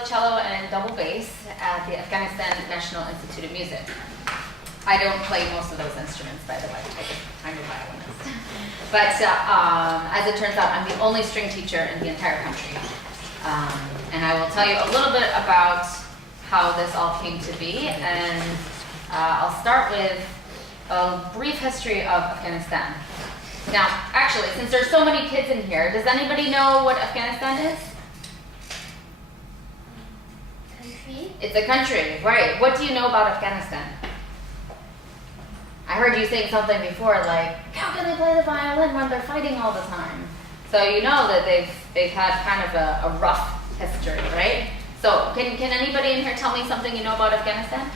Cello and double bass at the Afghanistan National Institute of Music. I don't play most of those instruments, by the way. I'm a violinist. But as it turns out, I'm the only string teacher in the entire country. And I will tell you a little bit about how this all came to be. And I'll start with a brief history of Afghanistan. Now, actually, since there's so many kids in here, does anybody know what Afghanistan is? It's a country, right. What do you know about Afghanistan? I heard you saying something before, like, how can they play the violin when they're fighting all the time? So you know that they've had kind of a rough history, right? So can anybody in here tell me something you know about Afghanistan?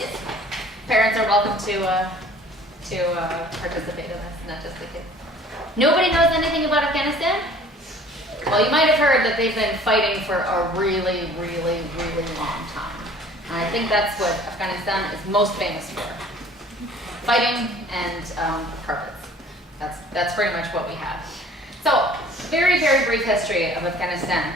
Yes. Parents are welcome to participate in this, not just the kids. Nobody knows anything about Afghanistan? Well, you might have heard that they've been fighting for a really, really, really long time. And I think that's what Afghanistan is most famous for. Fighting and carpets. That's pretty much what we have. So, very, very brief history of Afghanistan.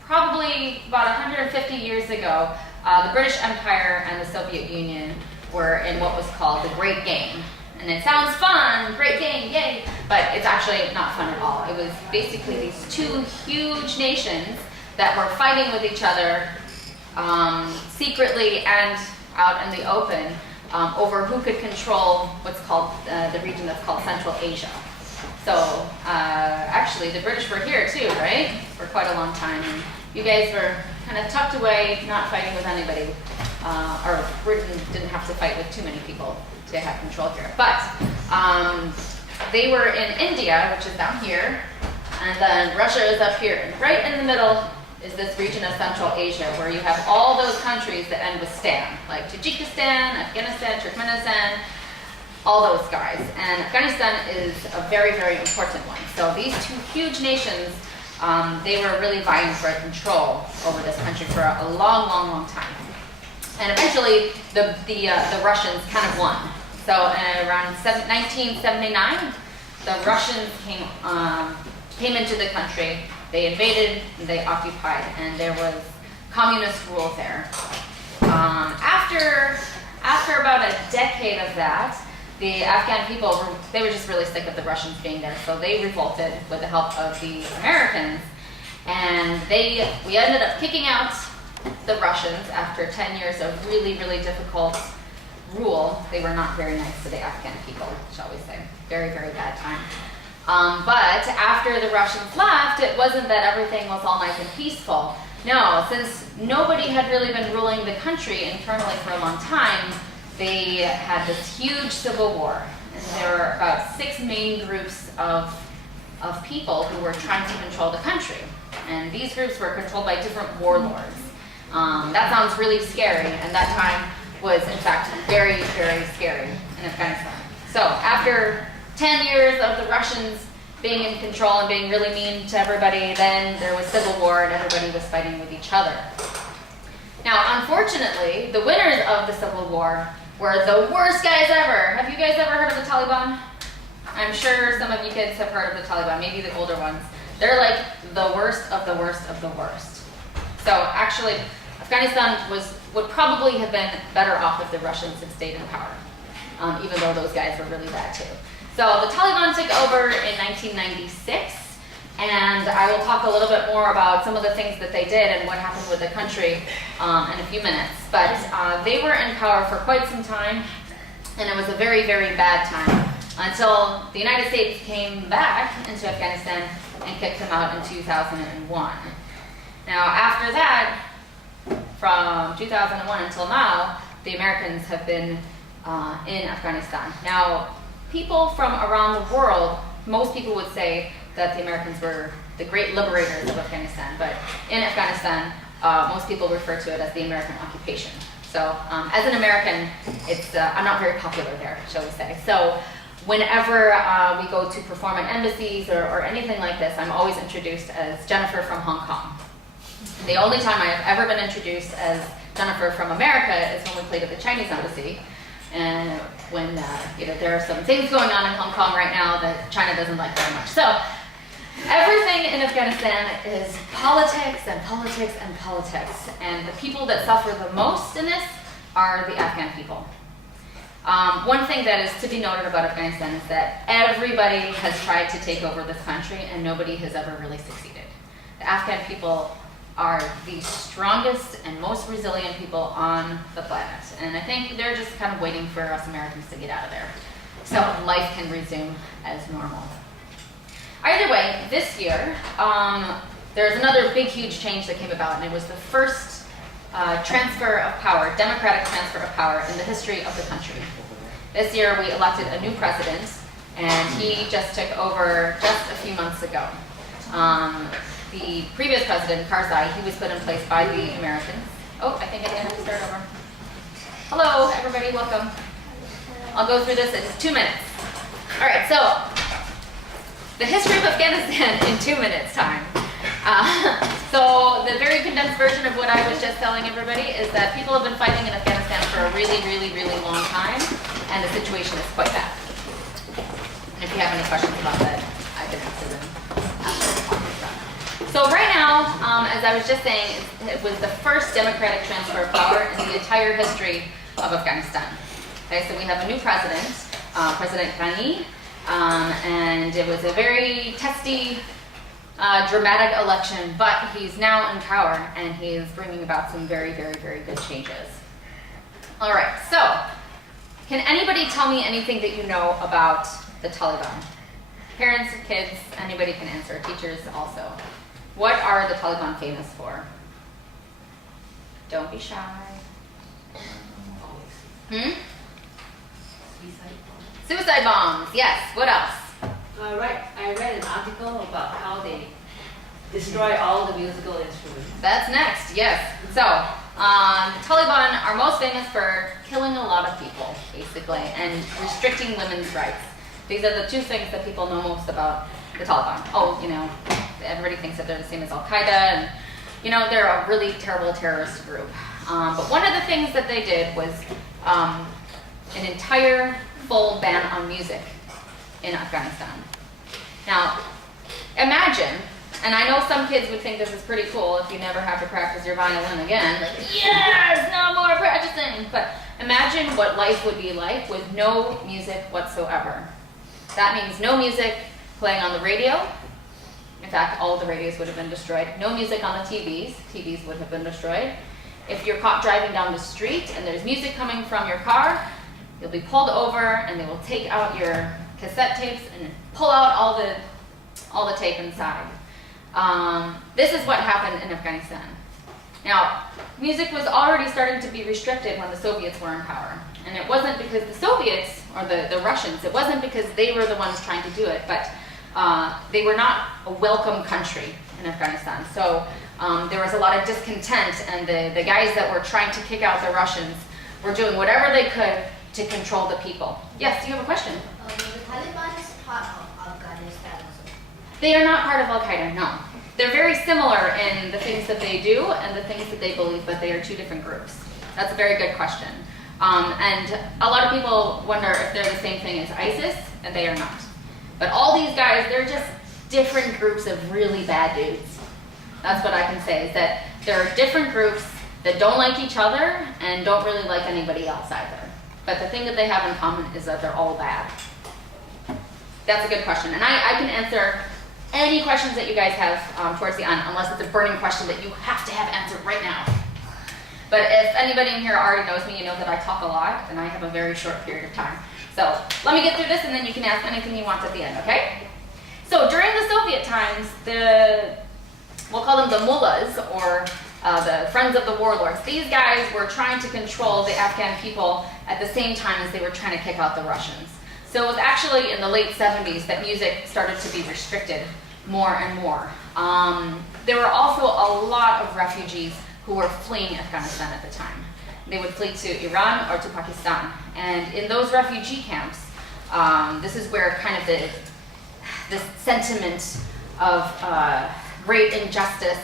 Probably about 150 years ago, the British Empire and the Soviet Union were in what was called the Great Game. And it sounds fun, great game, yay! But it's actually not fun at all. It was basically these two huge nations that were fighting with each other secretly and out in the open over who could control what's called the region that's called Central Asia. So actually the British were here too, right? For quite a long time. And you guys were kind of tucked away, not fighting with anybody. Or Britain didn't have to fight with too many people to have control here. But they were in India, which is down here, and then Russia is up here. And right in the middle is this region of Central Asia where you have all those countries that end with Stan, like Tajikistan, Afghanistan, Turkmenistan, all those guys. And Afghanistan is a very, very important one. So these two huge nations, they were really vying for control over this country for a long, long, long time. And eventually, the Russians kind of won. So around 1979, the Russians came into the country. They invaded, they occupied, and there was communist rule there. After about a decade of that, the Afghan people, they were just really sick of the Russians being there. So they revolted with the help of the Americans. And we ended up kicking out the Russians after 10 years of really, really difficult rule. They were not very nice to the Afghan people, shall we say. Very, very bad time. But after the Russians left, it wasn't that everything was all nice and peaceful. No, since nobody had really been ruling the country internally for a long time, they had this huge civil war. And there were about 6 main groups of people who were trying to control the country. And these groups were controlled by different warlords. That sounds really scary, and that time was, in fact, very, very scary in Afghanistan. So after 10 years of the Russians being in control and being really mean to everybody, then there was civil war and everybody was fighting with each other. Now, unfortunately, the winners of the civil war were the worst guys ever. Have you guys ever heard of the Taliban? I'm sure some of you kids have heard of the Taliban, maybe the older ones. They're like the worst of the worst of the worst. So actually, Afghanistan would probably have been better off if the Russians had stayed in power, even though those guys were really bad too. So the Taliban took over in 1996, and I will talk a little bit more about some of the things that they did and what happened with the country in a few minutes. But they were in power for quite some time, and it was a very, very bad time until the United States came back into Afghanistan and kicked them out in 2001. Now, after that, from 2001 until now, the Americans have been in Afghanistan. Now, people from around the world, most people would say that the Americans were the great liberators of Afghanistan, but in Afghanistan, most people refer to it as the American occupation. So, as an American, I'm not very popular there, shall we say. So, whenever we go to perform at embassies or anything like this, I'm always introduced as Jennifer from Hong Kong. The only time I've ever been introduced as Jennifer from America is when we played at the Chinese embassy. And when there are some things going on in Hong Kong right now that China doesn't like very much. So Everything in Afghanistan is politics and politics and politics. And the people that suffer the most in this are the Afghan people. One thing that is to be noted about Afghanistan is that everybody has tried to take over this country and nobody has ever really succeeded. The Afghan people are the strongest and most resilient people on the planet. And I think they're just kind of waiting for us Americans to get out of there so life can resume as normal. Either way, this year, there's another big, huge change that came about, and it was the first transfer of power, democratic transfer of power in the history of the country. This year, we elected a new president, and he just took over just a few months ago. The previous president, Karzai, he was put in place by the Americans. Oh, I think I have to start over. Hello, everybody, welcome. I'll go through this in 2 minutes. All right, so the history of Afghanistan in 2 minutes time. So the very condensed version of what I was just telling everybody is that people have been fighting in Afghanistan for a really, really, really long time, and the situation is quite bad. And if you have any questions about that, I can answer them after the talk is done. So right now, as I was just saying, it was the first democratic transfer of power in the entire history of Afghanistan. Okay, so we have a new president, President Ghani, and it was a very testy, dramatic election, but he's now in power and he is bringing about some very, very, very good changes. All right, so can anybody tell me anything that you know about the Taliban? Parents, kids, anybody can answer, teachers also. What are the Taliban famous for? Don't be shy. Suicide bombs, yes. What else? I read an article about how they destroy all the musical instruments. That's next, yes. So, Taliban are most famous for killing a lot of people, basically, and restricting women's rights. These are the two things that people know most about the Taliban. Oh, you know, everybody thinks that they're the same as Al-Qaeda, and, you know, they're a really terrible terrorist group. But one of the things that they did was an entire full ban on music in Afghanistan. Now, imagine, and I know some kids would think this is pretty cool if you never have to practice your violin again, like, yes, no more practicing. But imagine what life would be like with no music whatsoever. That means no music playing on the radio. In fact, all of the radios would have been destroyed. No music on the TVs. TVs would have been destroyed. If you're caught driving down the street and there's music coming from your car, you'll be pulled over and they will take out your cassette tapes and pull out all the tape inside. This is what happened in Afghanistan. Now, music was already starting to be restricted when the Soviets were in power. And it wasn't because the Soviets, or the Russians, it wasn't because they were the ones trying to do it, but they were not a welcome country in Afghanistan. So there was a lot of discontent, and the guys that were trying to kick out the Russians were doing whatever they could to control the people. Yes, do you have a question? The Taliban is part of Afghanistan also. They are not part of Al-Qaeda, no. They're very similar in the things that they do and the things that they believe, but they are two different groups. That's a very good question. And a lot of people wonder if they're the same thing as ISIS, and they are not. But all these guys, they're just different groups of really bad dudes. That's what I can say, is that there are different groups that don't like each other and don't really like anybody else either. But the thing that they have in common is that they're all bad. That's a good question. And I can answer any questions that you guys have towards the end, unless it's a burning question that you have to have answered right now. But if anybody in here already knows me, you know that I talk a lot, and I have a very short period of time. So let me get through this, and then you can ask anything you want at the end, okay? So during the Soviet times, we'll call them the mullahs, or the friends of the warlords. These guys were trying to control the Afghan people at the same time as they were trying to kick out the Russians. So it was actually in the late 70s that music started to be restricted more and more. There were also a lot of refugees who were fleeing Afghanistan at the time. They would flee to Iran or to Pakistan. And in those refugee camps, this is where kind of this sentiment of great injustice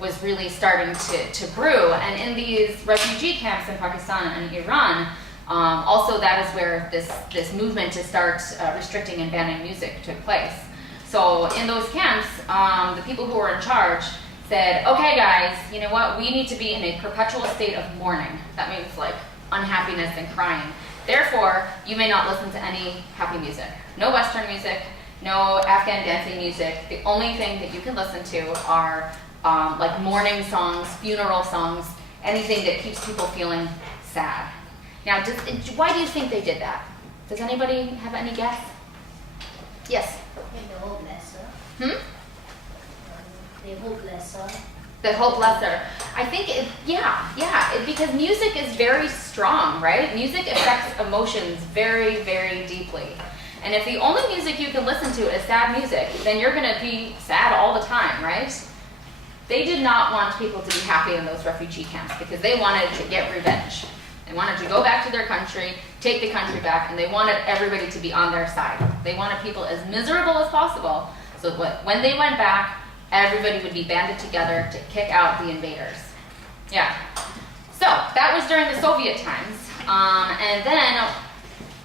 was really starting to brew. And in these refugee camps in Pakistan and Iran, also that is where this movement to start restricting and banning music took place. So in those camps, the people who were in charge said, okay guys, you know what, we need to be in a perpetual state of mourning. That means like unhappiness and crying. Therefore, you may not listen to any happy music. No Western music, no Afghan dancing music. The only thing that you can listen to are like mourning songs, funeral songs, anything that keeps people feeling sad. Now, why do you think they did that? Does anybody have any guess? Yes? They hope lesser. They hope lesser. They hope lesser. I think, because music is very strong, right? Music affects emotions very, very deeply. And if the only music you can listen to is sad music, then you're going to be sad all the time, right? They did not want people to be happy in those refugee camps because they wanted to get revenge. They wanted to go back to their country, take the country back, and they wanted everybody to be on their side. They wanted people as miserable as possible so that when they went back, everybody would be banded together to kick out the invaders. Yeah. So that was during the Soviet times. And then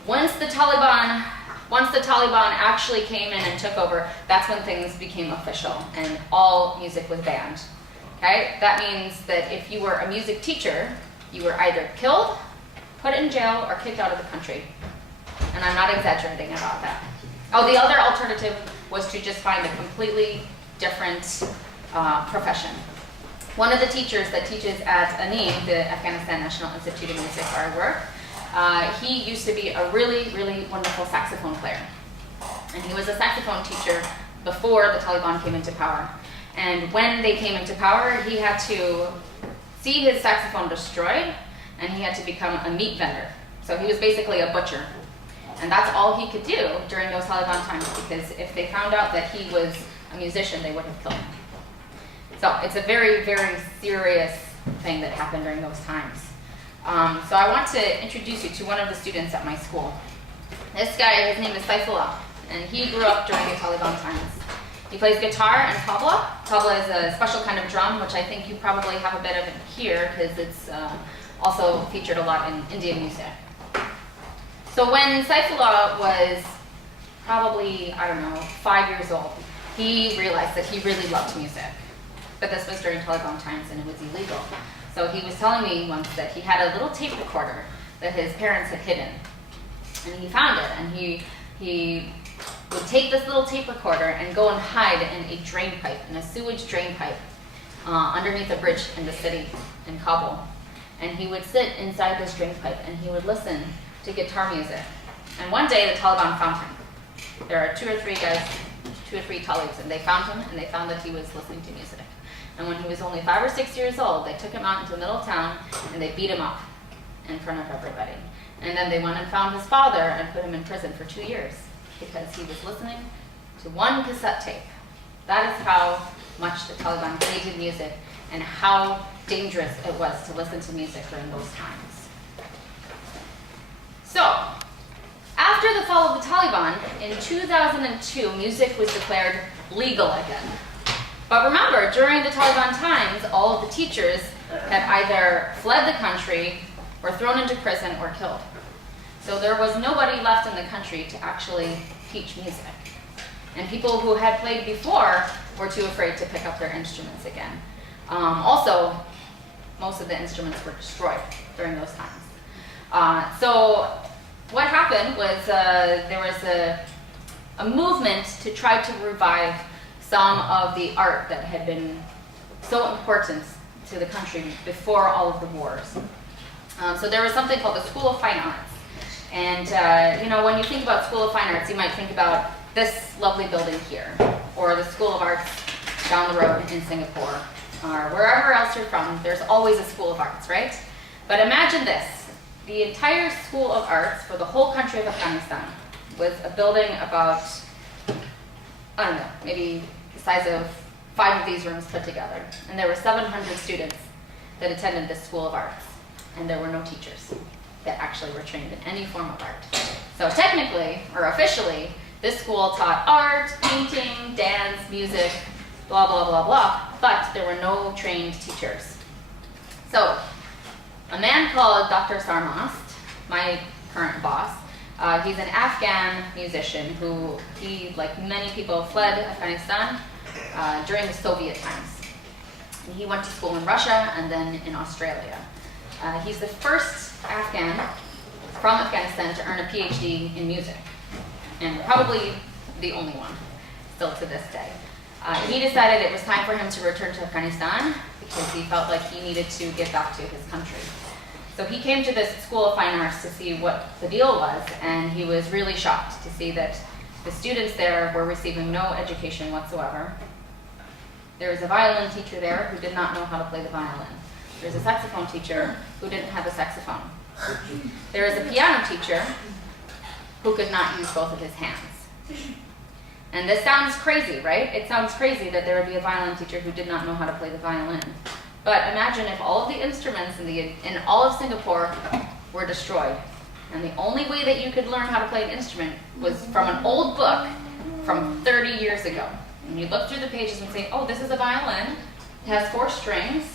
once the Taliban actually came in and took over, that's when things became official and all music was banned. Okay? That means that if you were a music teacher, you were either killed, put in jail, or kicked out of the country. And I'm not exaggerating about that. Oh, the other alternative was to just find a completely different profession. One of the teachers that teaches at ANIM, the Afghanistan National Institute of Music, where I work, he used to be a really, really wonderful saxophone player. And he was a saxophone teacher before the Taliban came into power. And when they came into power, he had to see his saxophone destroyed, and he had to become a meat vendor. So he was basically a butcher. And that's all he could do during those Taliban times, because if they found out that he was a musician, they would have killed him. So it's a very, very serious thing that happened during those times. So I want to introduce you to one of the students at my school. This guy, his name is Saifullah, and he grew up during the Taliban times. He plays guitar and tabla. Tabla is a special kind of drum, which I think you probably have a bit of it here, because it's also featured a lot in Indian music. So when Saifullah was probably, 5 years old, he realized that he really loved music. But this was during Taliban times and it was illegal. So he was telling me once that he had a little tape recorder that his parents had hidden. And he found it, and he would take this little tape recorder and go and hide in a drain pipe, in a sewage drain pipe, underneath a bridge in the city in Kabul. And he would sit inside this drain pipe and he would listen to guitar music. And one day the Taliban found him. There are 2 or 3 guys, 2 or 3 Talibs, and they found him and they found that he was listening to music. And when he was only 5 or 6 years old, they took him out into the middle of town and they beat him up in front of everybody. And then they went and found his father and put him in prison for 2 years because he was listening to one cassette tape. That is how much the Taliban hated music and how dangerous it was to listen to music during those times. So, after the fall of the Taliban, in 2002, music was declared legal again. But remember, during the Taliban times, all of the teachers had either fled the country or thrown into prison or killed. So there was nobody left in the country to actually teach music. And people who had played before were too afraid to pick up their instruments again. Also, most of the instruments were destroyed during those times. So what happened was there was a movement to try to revive some of the art that had been so important to the country before all of the wars. So there was something called the School of Fine Arts. And when you think about School of Fine Arts, you might think about this lovely building here, or the School of Arts down the road in Singapore, or wherever else you're from. There's always a School of Arts, right? But imagine this. The entire School of Arts for the whole country of Afghanistan was a building about, maybe the size of 5 of these rooms put together. And there were 700 students that attended this School of Arts. And there were no teachers that actually were trained in any form of art. So technically, or officially, this school taught art, painting, dance, music, blah, blah, blah, blah, but there were no trained teachers. So a man called Dr. Sarmast, my current boss, He's an Afghan musician who, like many people, fled Afghanistan during the Soviet times. And he went to school in Russia and then in Australia. He's the first Afghan from Afghanistan to earn a PhD in music, and probably the only one still to this day. He decided it was time for him to return to Afghanistan because he felt like he needed to get back to his country. So he came to this School of Fine Arts to see what the deal was, and he was really shocked to see that the students there were receiving no education whatsoever. There was a violin teacher there who did not know how to play the violin. There was a saxophone teacher who didn't have a saxophone. There was a piano teacher who could not use both of his hands. And this sounds crazy, right? It sounds crazy that there would be a violin teacher who did not know how to play the violin. But imagine if all of the instruments in all of Singapore were destroyed, and the only way that you could learn how to play an instrument was from an old book from 30 years ago. And you look through the pages and say, oh, this is a violin. It has 4 strings.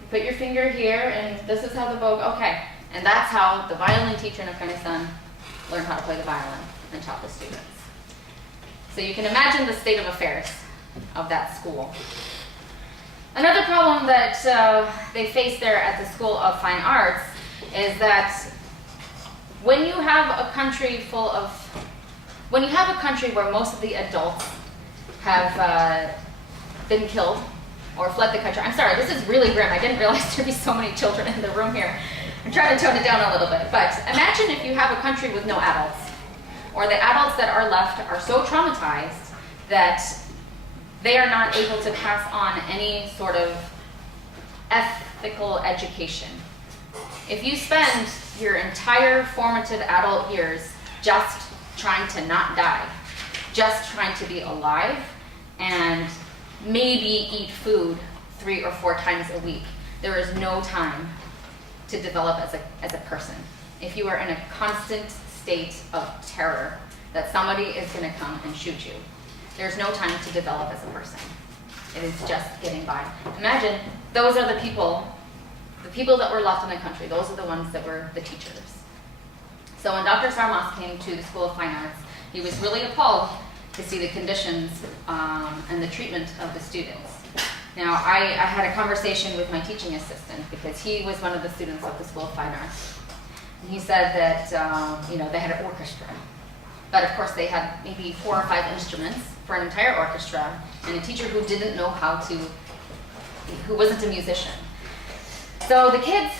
You put your finger here, and this is how the bow, okay. And that's how the violin teacher in Afghanistan learned how to play the violin and taught the students. So you can imagine the state of affairs of that school. Another problem that they face there at the School of Fine Arts is that when you have a country where most of the adults have been killed or fled the country. I'm sorry, this is really grim. I didn't realize there'd be so many children in the room here. I'm trying to tone it down a little bit. But imagine if you have a country with no adults, or the adults that are left are so traumatized that they are not able to pass on any sort of ethical education. If you spend your entire formative adult years just trying to not die, just trying to be alive, and maybe eat food 3 or 4 times a week, there is no time to develop as a person. If you are in a constant state of terror that somebody is going to come and shoot you, there's no time to develop as a person. It is just getting by. Imagine those are the people that were left in the country. Those are the ones that were the teachers. So when Dr. Sarmas came to the School of Fine Arts, he was really appalled to see the conditions and the treatment of the students. Now, I had a conversation with my teaching assistant because he was one of the students of the School of Fine Arts. And he said that they had an orchestra. But of course they had maybe 4 or 5 instruments for an entire orchestra, and a teacher who didn't know who wasn't a musician. So the kids,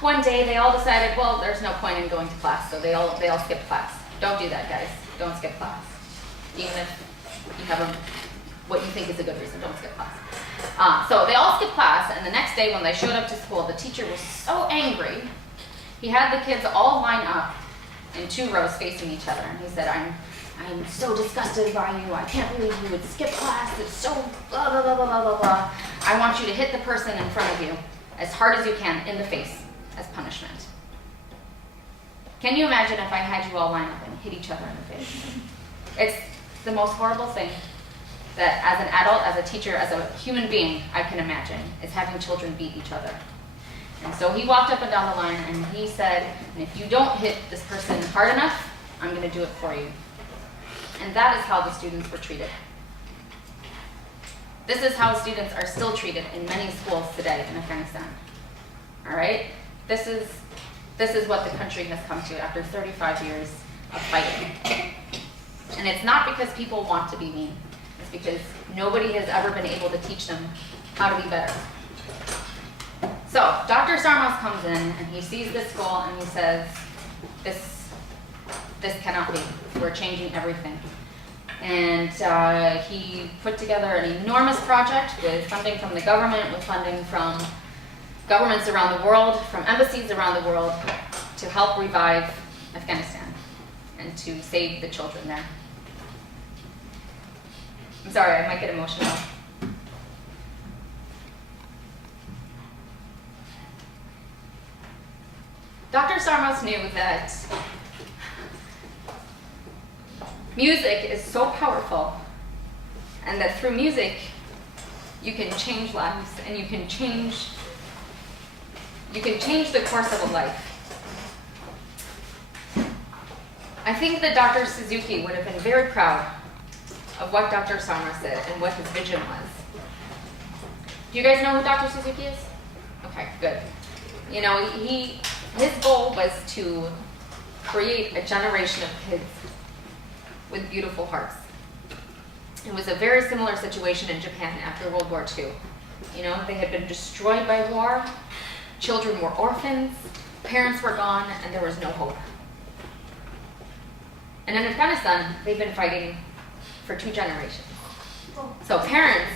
one day, they all decided, well, there's no point in going to class, so they all skipped class. Don't do that, guys. Don't skip class. Even if you have what you think is a good reason, don't skip class. So they all skipped class, and the next day when they showed up to school, the teacher was so angry. He had the kids all line up in 2 rows facing each other, and he said, I'm so disgusted by you. I can't believe you would skip class. It's so blah, blah, blah, blah, blah, blah, blah. I want you to hit the person in front of you as hard as you can in the face as punishment. Can you imagine if I had you all line up and hit each other in the face? It's the most horrible thing that as an adult, as a teacher, as a human being, I can imagine, is having children beat each other. And so he walked up and down the line and he said, and if you don't hit this person hard enough, I'm going to do it for you. And that is how the students were treated. This is how students are still treated in many schools today in Afghanistan. All right? This is what the country has come to after 35 years of fighting. And it's not because people want to be mean. It's because nobody has ever been able to teach them how to be better. So Dr. Sarmas comes in and he sees this school and he says, this cannot be. We're changing everything. And he put together an enormous project with funding from the government, with funding from governments around the world, from embassies around the world, to help revive Afghanistan and to save the children there. I'm sorry, I might get emotional. Dr. Sarmas knew that music is so powerful, and that through music you can change lives and you can change the course of a life. I think that Dr. Suzuki would have been very proud of what Dr. Sama said and what his vision was. Do you guys know who Dr. Suzuki is? Okay, good. You know, his goal was to create a generation of kids with beautiful hearts. It was a very similar situation in Japan after World War II. You know, they had been destroyed by war, children were orphans, parents were gone, and there was no hope. And in Afghanistan, they've been fighting for 2 generations. So parents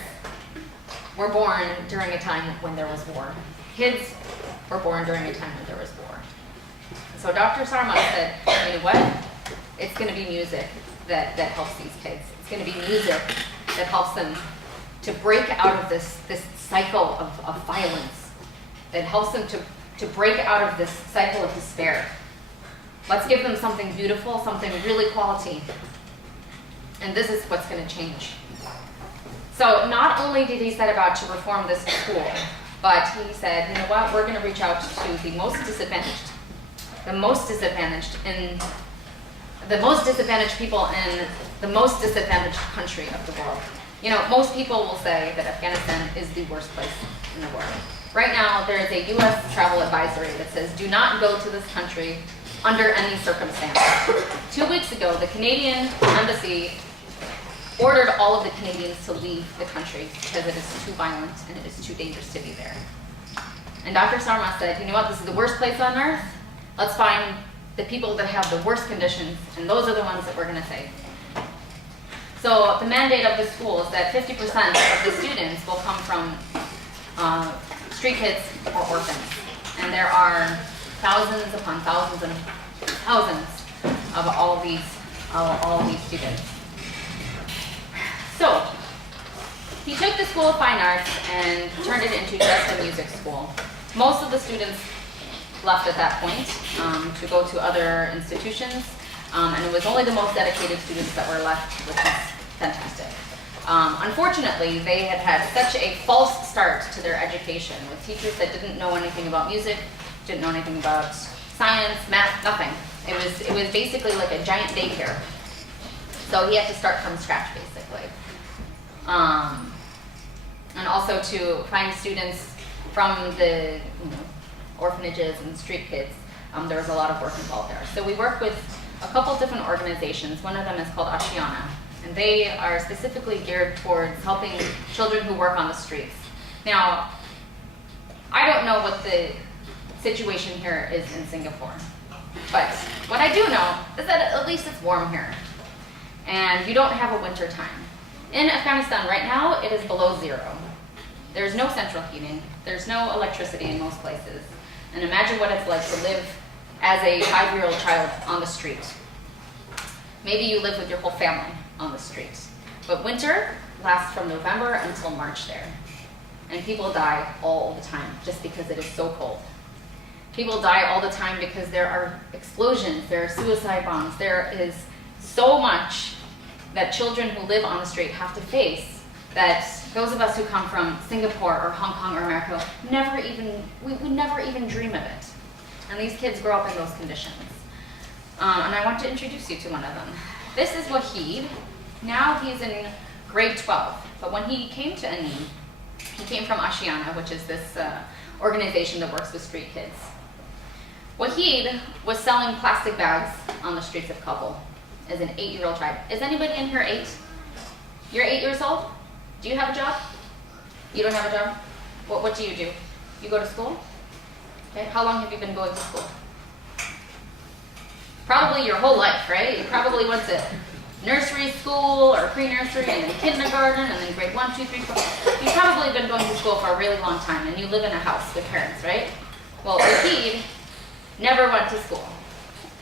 were born during a time when there was war. Kids were born during a time when there was war. So Dr. Sarma said, you know what? It's going to be music that helps these kids. It's going to be music that helps them to break out of this cycle of violence, that helps them to break out of this cycle of despair. Let's give them something beautiful, something really quality. And this is what's going to change. So not only did he set about to reform this school, but he said, you know what, we're going to reach out to the most disadvantaged people in the most disadvantaged country of the world. You know, most people will say that Afghanistan is the worst place in the world. Right now, there is a U.S. travel advisory that says, do not go to this country under any circumstance. 2 weeks ago, the Canadian embassy ordered all of the Canadians to leave the country because it is too violent and it is too dangerous to be there. And Dr. Sarma said, you know what, this is the worst place on earth. Let's find the people that have the worst conditions, and those are the ones that we're going to save. So the mandate of the school is that 50% of the students will come from street kids or orphans. And there are thousands upon thousands and thousands of all these students. So he took the School of Fine Arts and turned it into just a music school. Most of the students left at that point to go to other institutions, and it was only the most dedicated students that were left, which is fantastic. Unfortunately, they had such a false start to their education with teachers that didn't know anything about music, didn't know anything about science, math, nothing. It was basically like a giant daycare. So he had to start from scratch, basically. And also to find students from the orphanages and street kids, there was a lot of work involved there. So we work with a couple different organizations. One of them is called Ashiana, and they are specifically geared towards helping children who work on the streets. Now, I don't know what the situation here is in Singapore, but what I do know is that at least it's warm here, and you don't have a winter time. In Afghanistan right now, it is below 0. There's no central heating. There's no electricity in most places. And imagine what it's like to live as a 5-year-old child on the street. Maybe you live with your whole family on the street. But winter lasts from November until March there. And people die all the time just because it is so cold. People die all the time because there are explosions, there are suicide bombs, there is so much that children who live on the street have to face that those of us who come from Singapore or Hong Kong or America we never even dream of it. And these kids grow up in those conditions. And I want to introduce you to one of them. This is Wahid. Now he's in grade 12. But when he came to Anim, he came from Ashiana, which is this organization that works with street kids. Wahid was selling plastic bags on the streets of Kabul as an 8-year-old child. Is anybody in here 8? You're 8 years old? Do you have a job? You don't have a job? What do? You go to school? Okay. How long have you been going to school? Probably your whole life, right? You probably went to nursery school or pre-nursery and then kindergarten and then grade 1, 2, 3, 4. You've probably been going to school for a really long time and you live in a house with parents, right? Well, Wahid never went to school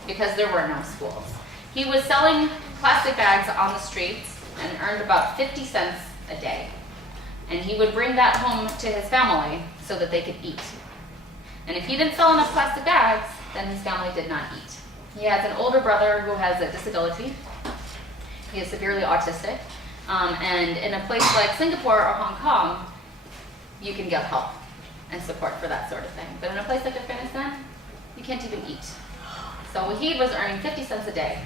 because there were no schools. He was selling plastic bags on the streets and earned about 50 cents a day. And he would bring that home to his family so that they could eat. And if he didn't sell enough plastic bags, then his family did not eat. He has an older brother who has a disability. He is severely autistic. And in a place like Singapore or Hong Kong, you can get help and support for that sort of thing. But in a place like Afghanistan, you can't even eat. So Wahid was earning 50 cents a day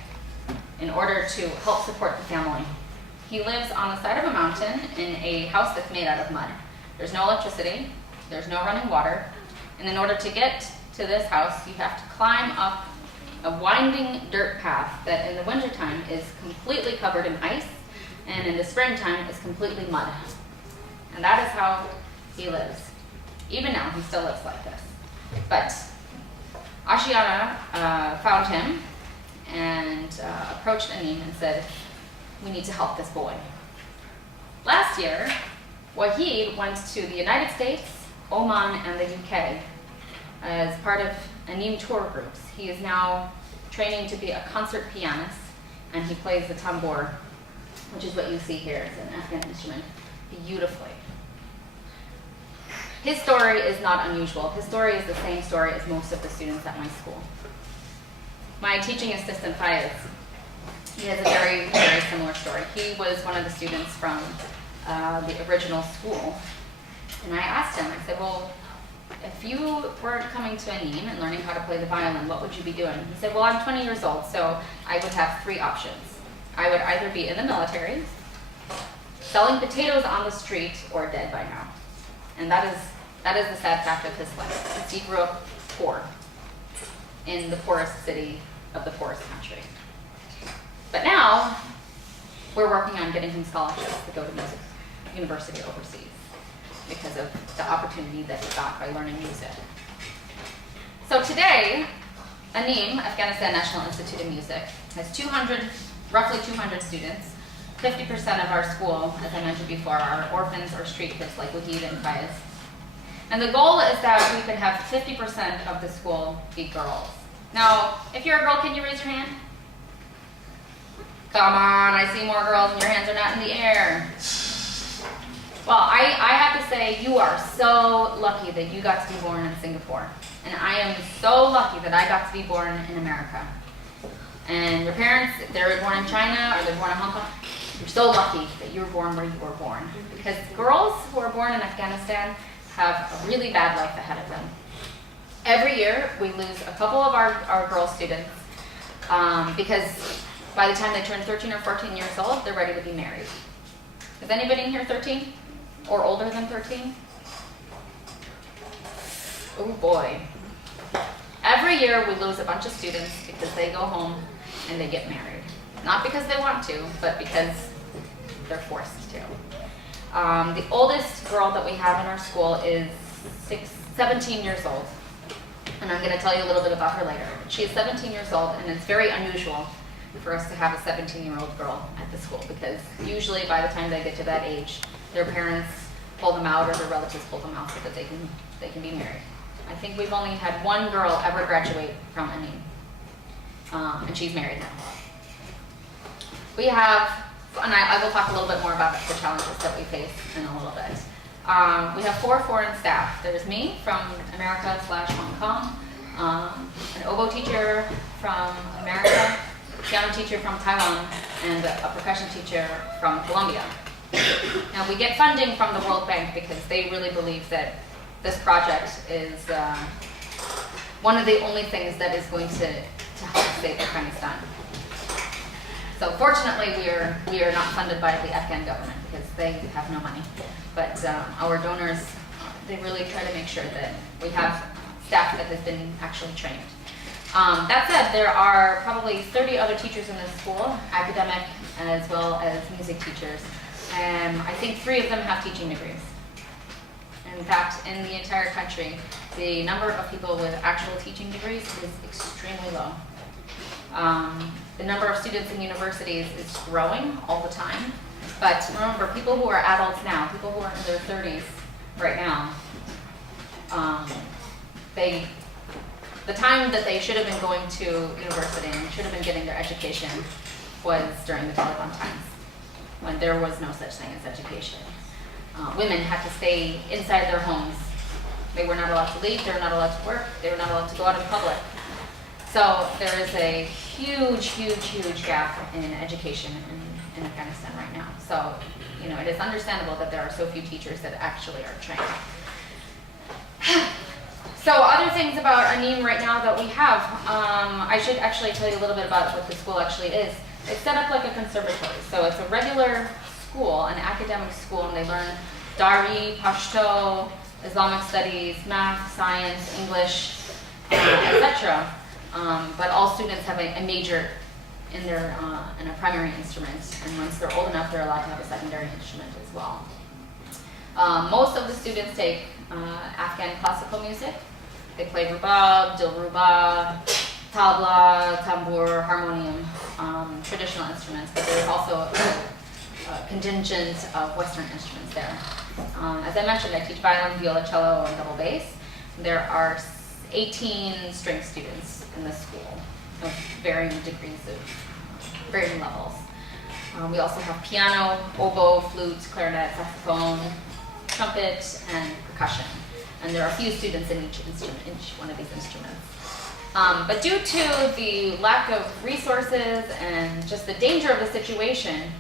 in order to help support the family. He lives on the side of a mountain in a house that's made out of mud. There's no electricity, there's no running water, and in order to get to this house, you have to climb up a winding dirt path that in the wintertime is completely covered in ice, and in the springtime is completely mud. And that is how he lives. Even now, he still lives like this. But Ashiana found him and approached Anim and said, we need to help this boy. Last year, Wahid went to the United States, Oman, and the UK as part of Anim tour groups. He is now training to be a concert pianist, and he plays the tambour, which is what you see here. It's an Afghan instrument, beautifully. His story is not unusual. His story is the same story as most of the students at my school. My teaching assistant, Wahid, he has a very, very similar story. He was one of the students from the original school. And I asked him, I said, well, if you were coming to Anim and learning how to play the violin, what would you be doing? He said, well, I'm 20 years old, so I would have 3 options. I would either be in the military, selling potatoes on the street, or dead by now. And that is the sad fact of his life. He grew up poor in the poorest city of the poorest country. But now, we're working on getting him scholarships to go to music university overseas because of the opportunity that he got by learning music. So today, Anim, Afghanistan National Institute of Music, has roughly 200 students. 50% of our school, as I mentioned before, are orphans or street kids like Wahid and Faiz. And the goal is that we could have 50% of the school be girls. Now, if you're a girl, can you raise your hand? Come on, I see more girls and your hands are not in the air. Well, I have to say, you are so lucky that you got to be born in Singapore. And I am so lucky that I got to be born in America. And your parents, if they were born in China or they were born in Hong Kong, you're so lucky that you were born where you were born. Because girls who are born in Afghanistan have a really bad life ahead of them. Every year, we lose a couple of our girl students because by the time they turn 13 or 14 years old, they're ready to be married. Is anybody in here 13? Or older than 13? Oh boy. Every year we lose a bunch of students because they go home and they get married. Not because they want to, but because they're forced to. The oldest girl that we have in our school is 17 years old. And I'm going to tell you a little bit about her later. She is 17 years old, and it's very unusual for us to have a 17-year-old girl at the school because usually by the time they get to that age, their parents pull them out or their relatives pull them out so that they can be married. I think we've only had one girl ever graduate from Anim, and she's married now. We have, and I will talk a little bit more about the challenges that we face in a little bit. We have 4 foreign staff. There's me from America/Hong Kong, an oboe teacher from America, piano teacher from Taiwan, and a percussion teacher from Colombia. Now we get funding from the World Bank because they really believe that this project is one of the only things that is going to help save Afghanistan. So fortunately we are not funded by the Afghan government because they have no money. But our donors, they really try to make sure that we have staff that has been actually trained. That said, there are probably 30 other teachers in this school, academic as well as music teachers. And I think 3 of them have teaching degrees. In fact, in the entire country, the number of people with actual teaching degrees is extremely low. The number of students in universities is growing all the time. But remember, people who are adults now, people who are in their 30s right now, the time that they should have been going to university and should have been getting their education was during the Taliban times, when there was no such thing as education. Women had to stay inside their homes. They were not allowed to leave, they were not allowed to work, they were not allowed to go out in public. So there is a huge, huge, huge gap in education in Afghanistan right now. So, it is understandable that there are so few teachers that actually are trained. So other things about Anim right now that we have, I should actually tell you a little bit about what the school actually is. It's set up like a conservatory. So it's a regular school, an academic school, and they learn Dari, Pashto, Islamic studies, math, science, English, etc. But all students have a major in a primary instrument, and once they're old enough, they're allowed to have a secondary instrument as well. Most of the students take Afghan classical music. They play rubab, dilruba, tabla, tambur, harmonium, traditional instruments, but there's also a contingent of Western instruments there. As I mentioned, I teach violin, violoncello, and double bass. There are 18 string students in this school of varying degrees of varying levels. We also have piano, oboe, flute, clarinet, saxophone, trumpet, and percussion. And there are a few students in each one of these instruments. But due to the lack of resources and just the danger of the situation,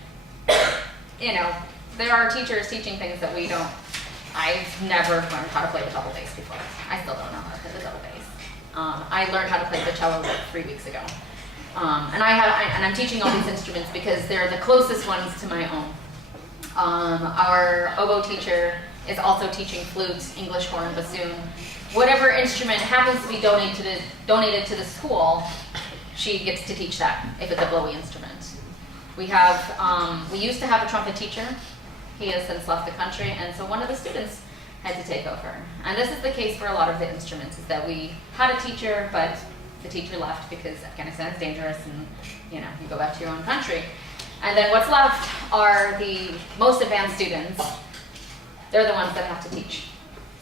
there are teachers teaching things that we don't. I've never learned how to play the double bass before. I still don't know how to play the double bass. I learned how to play the cello like 3 weeks ago. And I'm teaching all these instruments because they're the closest ones to my own. Our oboe teacher is also teaching flute, English horn, bassoon. Whatever instrument happens to be donated to the school, she gets to teach that if it's a blowy instrument. We used to have a trumpet teacher. He has since left the country, and so one of the students had to take over. And this is the case for a lot of the instruments, is that we had a teacher, but the teacher left because Afghanistan is dangerous and you go back to your own country. And then what's left are the most advanced students. They're the ones that have to teach.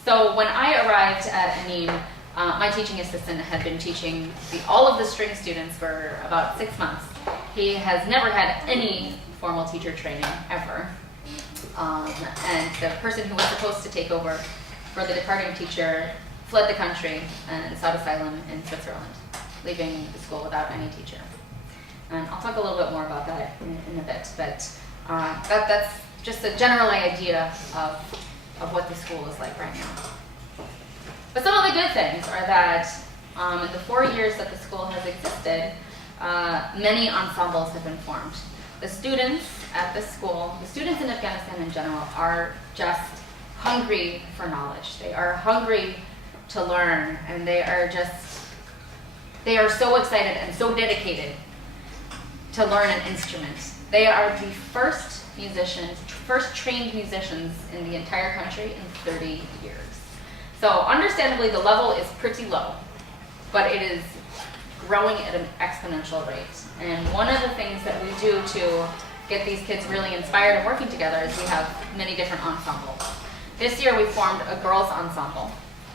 So when I arrived at Amin, my teaching assistant had been teaching all of the string students for about 6 months. He has never had any formal teacher training ever. And the person who was supposed to take over for the departing teacher fled the country and sought asylum in Switzerland, leaving the school without any teacher. And I'll talk a little bit more about that in a bit, but that's just a general idea of what the school is like right now. But some of the good things are that in the 4 years that the school has existed, many ensembles have been formed. The students at this school, the students in Afghanistan in general, are just hungry for knowledge. They are hungry to learn, and they are so excited and so dedicated to learn an instrument. They are the first trained musicians in the entire country in 30 years. So understandably, the level is pretty low, but it is growing at an exponential rate. And one of the things that we do to get these kids really inspired and working together is we have many different ensembles. This year we formed a girls' ensemble,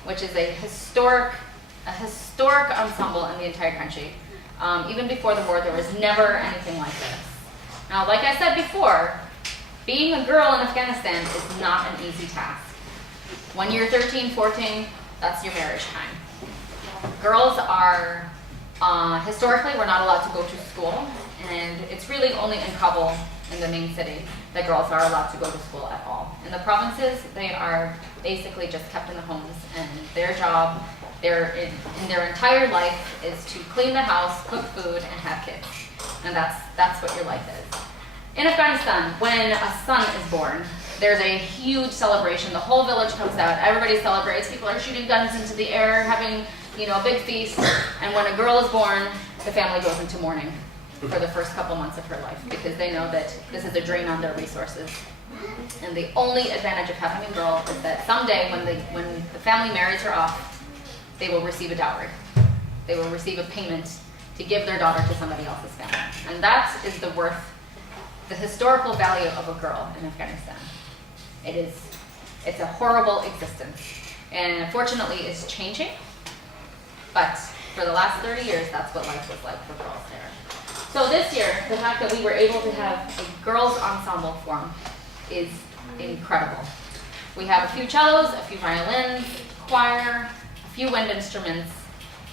which is a historic ensemble in the entire country. Even before the war, there was never anything like this. Now, like I said before, being a girl in Afghanistan is not an easy task. When you're 13, 14, that's your marriage time. Girls are, historically, we're not allowed to go to school, and it's really only in Kabul, in the main city, that girls are allowed to go to school at all. In the provinces, they are basically just kept in the homes, and their job, in their entire life, is to clean the house, cook food, and have kids. And that's what your life is. In Afghanistan, when a son is born, there's a huge celebration. The whole village comes out. Everybody celebrates. People are shooting guns into the air, having a big feast. And when a girl is born, the family goes into mourning for the first couple months of her life because they know that this is a drain on their resources. And the only advantage of having a girl is that someday when the family marries her off, they will receive a dowry. They will receive a payment to give their daughter to somebody else's family. And that is the historical value of a girl in Afghanistan. It's a horrible existence. And unfortunately, it's changing. But for the last 30 years, that's what life was like for girls there. So this year, the fact that we were able to have a girls' ensemble form is incredible. We have a few cellos, a few violins, choir, a few wind instruments,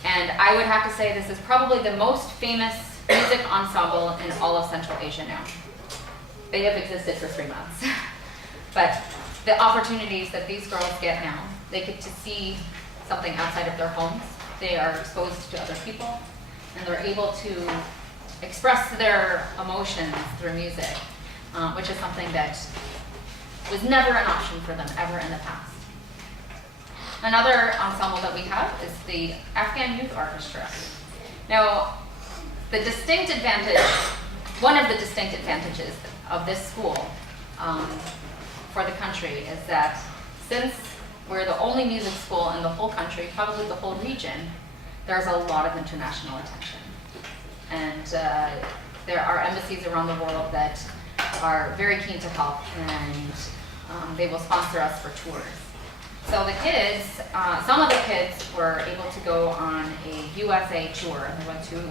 and I would have to say this is probably the most famous music ensemble in all of Central Asia now. They have existed for 3 months. But the opportunities that these girls get now, they get to see something outside of their homes. They are exposed to other people, and they're able to express their emotions through music, which is something that was never an option for them ever in the past. Another ensemble that we have is the Afghan Youth Orchestra. Now, the distinct advantage, one of the distinct advantages of this school for the country is that since we're the only music school in the whole country, probably the whole region, there's a lot of international attention. And there are embassies around the world that are very keen to help, and they will sponsor us for tours. So the kids, some of the kids were able to go on a USA tour, and they went to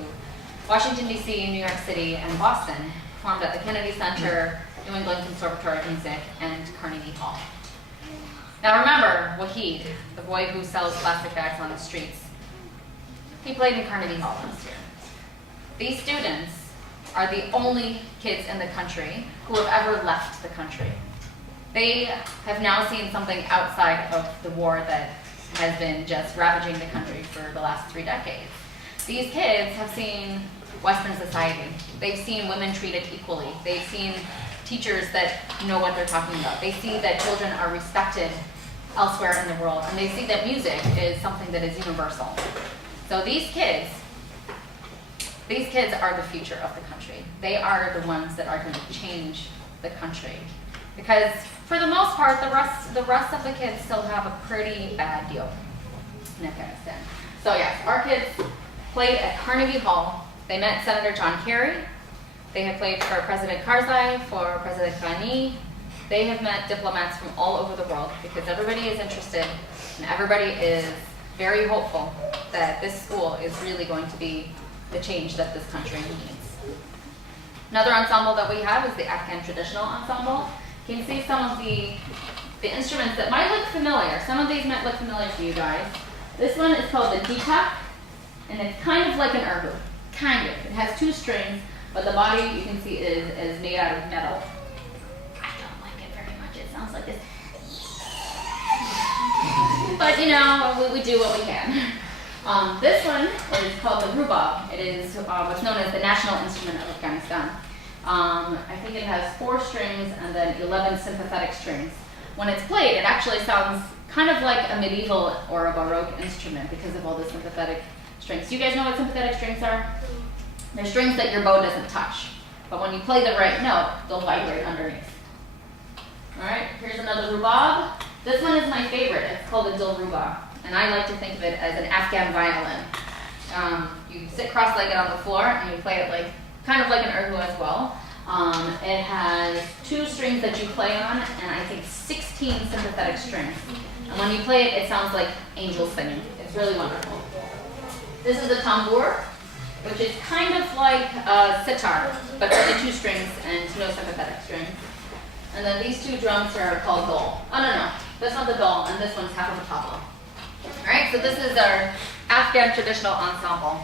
Washington, D.C., New York City, and Boston, performed at the Kennedy Center, New England Conservatory of Music, and Carnegie Hall. Now remember, Wahid, the boy who sells plastic bags on the streets, he played in Carnegie Hall last year. These students are the only kids in the country who have ever left the country. They have now seen something outside of the war that has been just ravaging the country for the last 3 decades. These kids have seen Western society. They've seen women treated equally. They've seen teachers that know what they're talking about. They see that children are respected elsewhere in the world, and they see that music is something that is universal. So these kids are the future of the country. They are the ones that are going to change the country. Because for the most part, the rest of the kids still have a pretty bad deal in Afghanistan. So yes, our kids played at Carnegie Hall. They met Senator John Kerry. They have played for President Karzai, for President Ghani. They have met diplomats from all over the world because everybody is interested and everybody is very hopeful that this school is really going to be the change that this country needs. Another ensemble that we have is the Afghan Traditional Ensemble. You can see some of the instruments that might look familiar. Some of these might look familiar to you guys. This one is called the ditak, and it's kind of like an erhu. Kind of. It has 2 strings, but the body, you can see, is made out of metal. I don't like it very much. It sounds like this. But, you know, we do what we can. This one is called the rubab. It is what's known as the national instrument of Afghanistan. I think it has 4 strings and then 11 sympathetic strings. When it's played, it actually sounds kind of like a medieval or a Baroque instrument because of all the sympathetic strings. Do you guys know what sympathetic strings are? They're strings that your bow doesn't touch. But when you play the right note, they'll vibrate underneath. Alright, here's another rubab. This one is my favorite. It's called a dilruba. And I like to think of it as an Afghan violin. You sit cross-legged on the floor and you play it like kind of like an erhu as well. It has 2 strings that you play on, and I think 16 sympathetic strings. And when you play it, it sounds like angels singing. It's really wonderful. This is a tambour, which is kind of like a sitar, but only 2 strings and no sympathetic strings. And then these 2 drums are called dol. Oh, no, that's not the dol, and this one's half of a tabla. All right, so this is our Afghan Traditional Ensemble.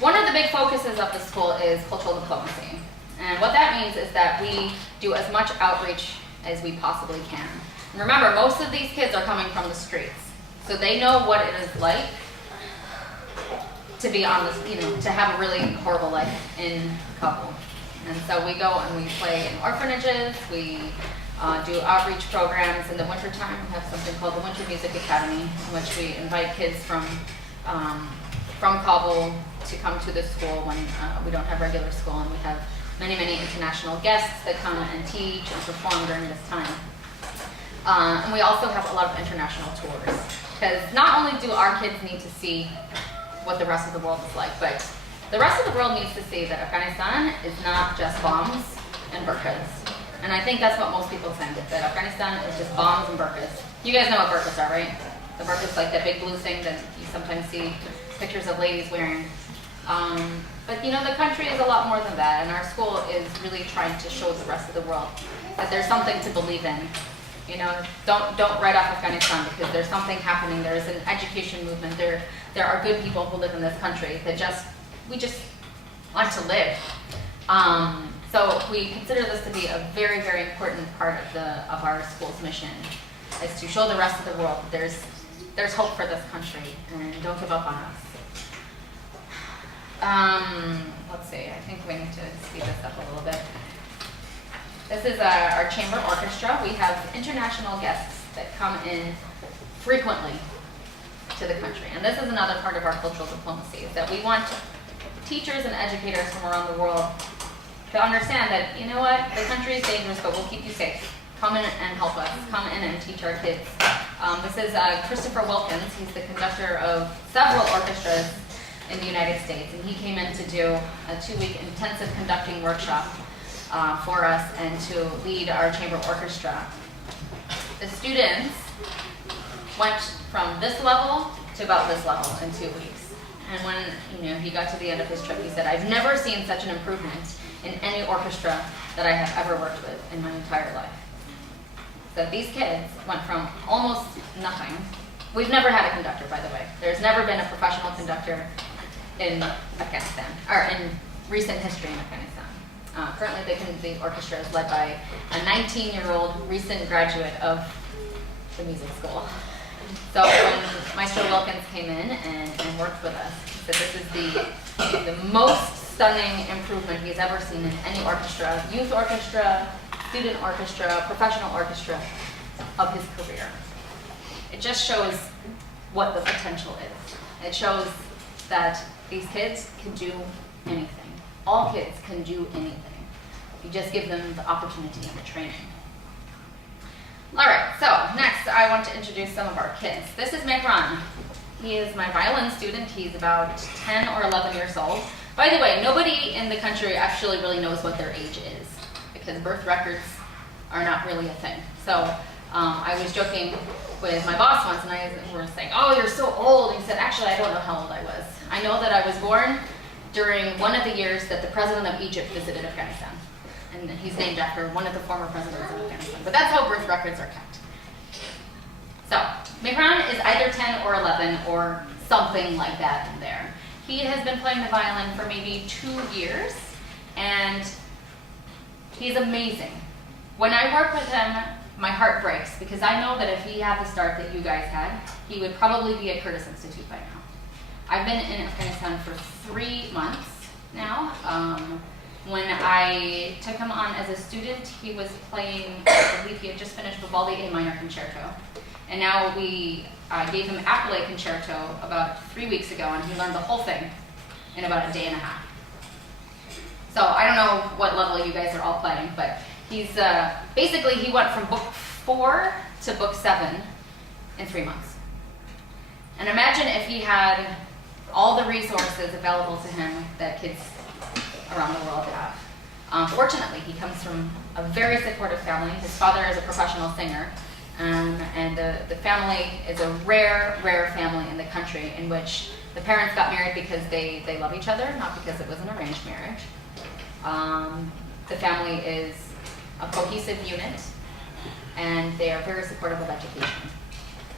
One of the big focuses of the school is cultural diplomacy. And what that means is that we do as much outreach as we possibly can. And remember, most of these kids are coming from the streets. So they know what it is like to be on this, to have a really horrible life in Kabul. And so we go and we play in orphanages, we do outreach programs in the wintertime. We have something called the Winter Music Academy, in which we invite kids from Kabul to come to the school when we don't have regular school, and we have many, many international guests that come and teach and perform during this time. And we also have a lot of international tours, because not only do our kids need to see what the rest of the world is like, but the rest of the world needs to see that Afghanistan is not just bombs and burqas. And I think that's what most people think, that Afghanistan is just bombs and burqas. You guys know what burqas are, right? The burqas, like that big blue thing that you sometimes see pictures of ladies wearing. But the country is a lot more than that, and our school is really trying to show the rest of the world that there's something to believe in. Don't write off Afghanistan because there's something happening. There's an education movement. There are good people who live in this country that we just want to live. So we consider this to be a very, very important part of our school's mission, is to show the rest of the world that there's hope for this country, and don't give up on us. Let's see, I think we need to speed this up a little bit. This is our chamber orchestra. We have international guests that come in frequently to the country. And this is another part of our cultural diplomacy, is that we want teachers and educators from around the world to understand that, you know what, the country is dangerous, but we'll keep you safe. Come in and help us. Come in and teach our kids. This is Christopher Wilkins. He's the conductor of several orchestras in the United States, and he came in to do a 2-week intensive conducting workshop for us and to lead our chamber orchestra. The students went from this level to about this level in 2 weeks. And when he got to the end of his trip, he said, "I've never seen such an improvement in any orchestra that I have ever worked with in my entire life." So these kids went from almost nothing. We've never had a conductor, by the way. There's never been a professional conductor in Afghanistan, or in recent history in Afghanistan. Currently, the orchestra is led by a 19-year-old recent graduate of the music school. So when Maestro Wilkins came in and worked with us, he said this is the most stunning improvement he's ever seen in any orchestra, youth orchestra, student orchestra, professional orchestra of his career. It just shows what the potential is. It shows that these kids can do anything. All kids can do anything. You just give them the opportunity and the training. All right, so next I want to introduce some of our kids. This is Mehran. He is my violin student. He's about 10 or 11 years old. By the way, nobody in the country actually really knows what their age is because birth records are not really a thing. So I was joking with my boss once and we were saying, "Oh, you're so old." And he said, "Actually, I don't know how old I was. I know that I was born during one of the years that the president of Egypt visited Afghanistan. And he's named after one of the former presidents of Afghanistan." But that's how birth records are kept. So, Mehran is either 10 or 11 or something like that in there. He has been playing the violin for maybe 2 years, and he's amazing. When I work with him, my heart breaks because I know that if he had the start that you guys had, he would probably be at Curtis Institute by now. I've been in Afghanistan for 3 months now. When I took him on as a student, he was playing, I believe he had just finished Vivaldi A minor concerto. And now we gave him Apple concerto about 3 weeks ago, and he learned the whole thing in about a day and a half. So I don't know what level you guys are all playing, but he's basically he went from book 4 to book 7 in 3 months. And imagine if he had all the resources available to him that kids around the world have. Fortunately, he comes from a very supportive family. His father is a professional singer, and the family is a rare family in the country in which the parents got married because they love each other, not because it was an arranged marriage. The family is a cohesive unit, and they are very supportive of education.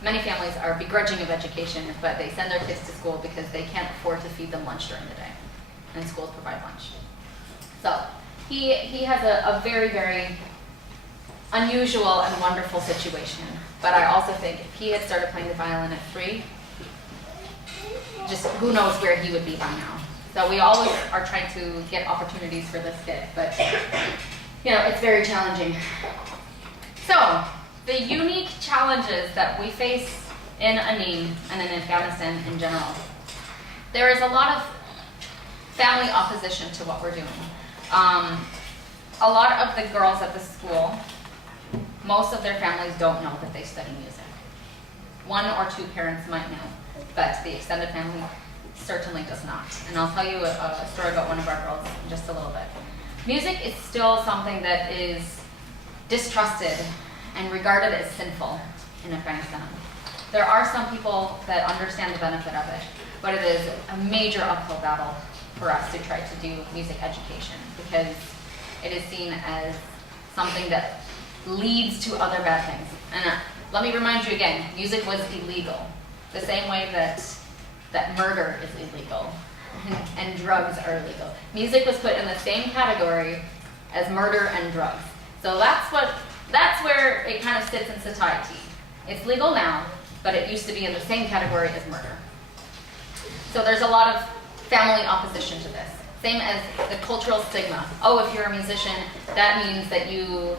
Many families are begrudging of education, but they send their kids to school because they can't afford to feed them lunch during the day, and schools provide lunch. So he has a very unusual and wonderful situation. But I also think if he had started playing the violin at 3, just who knows where he would be by now. So we always are trying to get opportunities for this kid, but it's very challenging. So the unique challenges that we face in Anim and in Afghanistan in general. There is a lot of family opposition to what we're doing. A lot of the girls at the school, most of their families don't know that they study music. 1 or 2 parents might know, but the extended family certainly does not. And I'll tell you a story about one of our girls in just a little bit. Music is still something that is distrusted and regarded as sinful in Afghanistan. There are some people that understand the benefit of it, but it is a major uphill battle for us to try to do music education because it is seen as something that leads to other bad things. And let me remind you again, music was illegal. The same way that murder is illegal and drugs are illegal. Music was put in the same category as murder and drugs. So that's where it kind of sits in society. It's legal now, but it used to be in the same category as murder. So there's a lot of family opposition to this. Same as the cultural stigma. Oh, if you're a musician, that means that you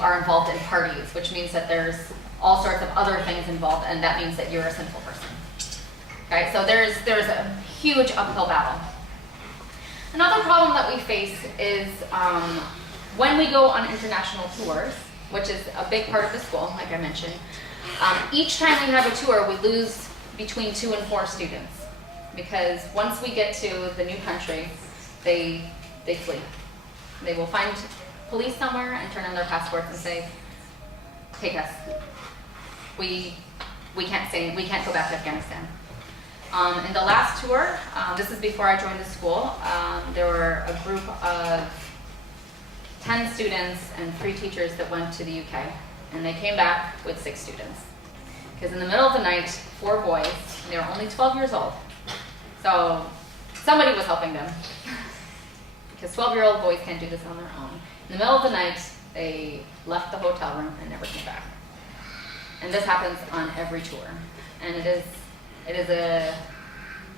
are involved in parties, which means that there's all sorts of other things involved, and that means that you're a sinful person. Okay, so there's a huge uphill battle. Another problem that we face is when we go on international tours, which is a big part of the school, like I mentioned. Each time we have a tour, we lose between 2 and 4 students, because once we get to the new country, they flee. They will find police somewhere and turn in their passports and say, "Take us. We can't go back to Afghanistan." In the last tour, this is before I joined the school, there were a group of 10 students and 3 teachers that went to the UK, and they came back with 6 students. Because in the middle of the night, 4 boys, and they were only 12 years old. So somebody was helping them. Because 12-year-old boys can't do this on their own. In the middle of the night, they left the hotel room and never came back. And this happens on every tour. And it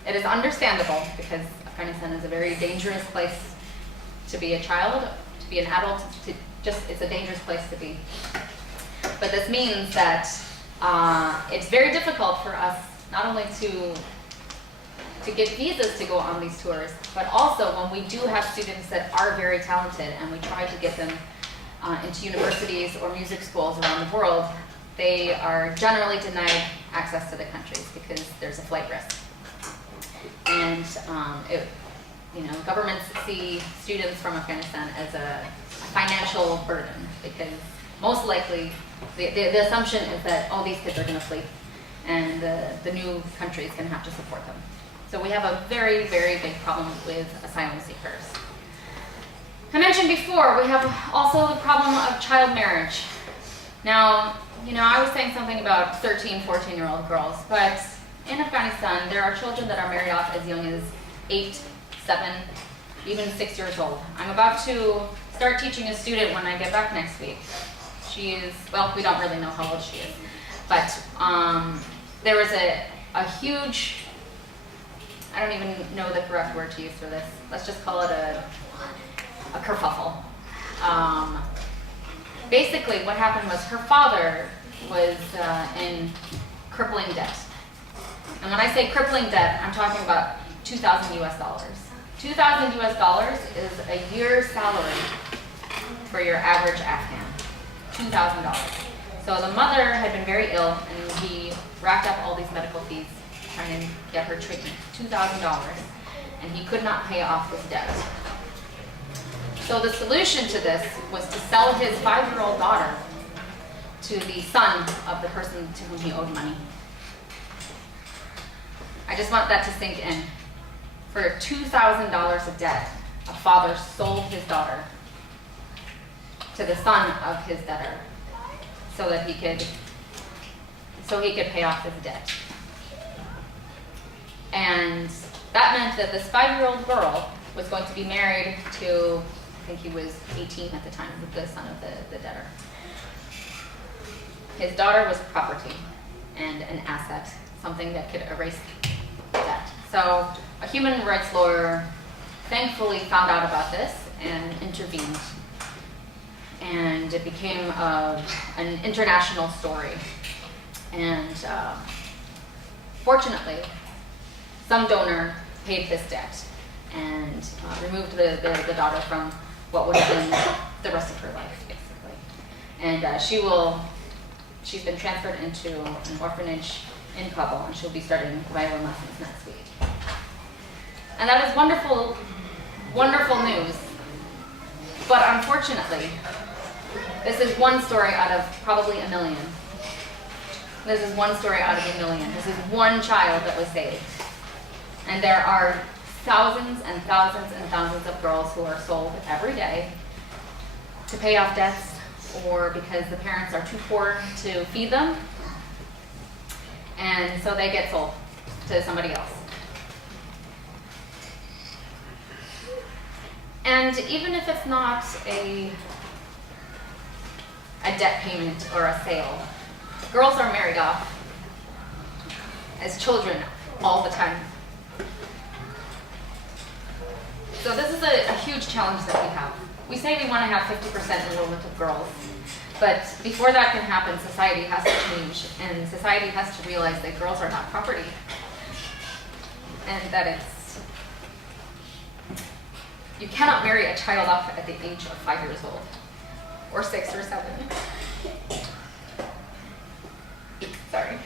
is understandable, because Afghanistan is a very dangerous place to be a child, to be an adult, it's a dangerous place to be. But this means that it's very difficult for us not only to get visas to go on these tours, but also when we do have students that are very talented and we try to get them into universities or music schools around the world, they are generally denied access to the countries because there's a flight risk. And governments see students from Afghanistan as a financial burden, because most likely the assumption is that all these kids are going to flee and the new country is going to have to support them. So we have a very, very big problem with asylum seekers. I mentioned before, we have also the problem of child marriage. Now, I was saying something about 13, 14-year-old girls, but in Afghanistan, there are children that are married off as young as 8, 7, even 6 years old. I'm about to start teaching a student when I get back next week. She is, well, we don't really know how old she is, but there was a huge, I don't even know the correct word to use for this. Let's just call it a kerfuffle. Basically, what happened was her father was in crippling debt. And when I say crippling debt, I'm talking about $2,000 US. $2,000 US is a year's salary for your average Afghan. $2,000. So the mother had been very ill, and he racked up all these medical fees trying to get her treatment. $2,000. And he could not pay off his debt. So the solution to this was to sell his 5-year-old daughter to the son of the person to whom he owed money. I just want that to sink in. For $2,000 of debt, a father sold his daughter to the son of his debtor so that he could pay off his debt. And that meant that this 5-year-old girl was going to be married to, I think he was 18 at the time, the son of the debtor. His daughter was property and an asset, something that could erase debt. So a human rights lawyer thankfully found out about this and intervened. And it became an international story. And fortunately, some donor paid this debt and removed the daughter from what would have been the rest of her life, basically. And she's been transferred into an orphanage in Kabul, and she'll be starting violin lessons next week. And that is wonderful, wonderful news. But unfortunately, this is one story out of probably a million. This is one story out of a million. This is one child that was saved. And there are thousands and thousands and thousands of girls who are sold every day to pay off debts, or because the parents are too poor to feed them, and so they get sold to somebody else. And even if it's not a debt payment or a sale, girls are married off as children all the time. So this is a huge challenge that we have. We say we want to have 50% enrollment of girls, but before that can happen, society has to change, and society has to realize that girls are not property, and that you cannot marry a child off at the age of 5 years old, or 6 or 7. Sorry.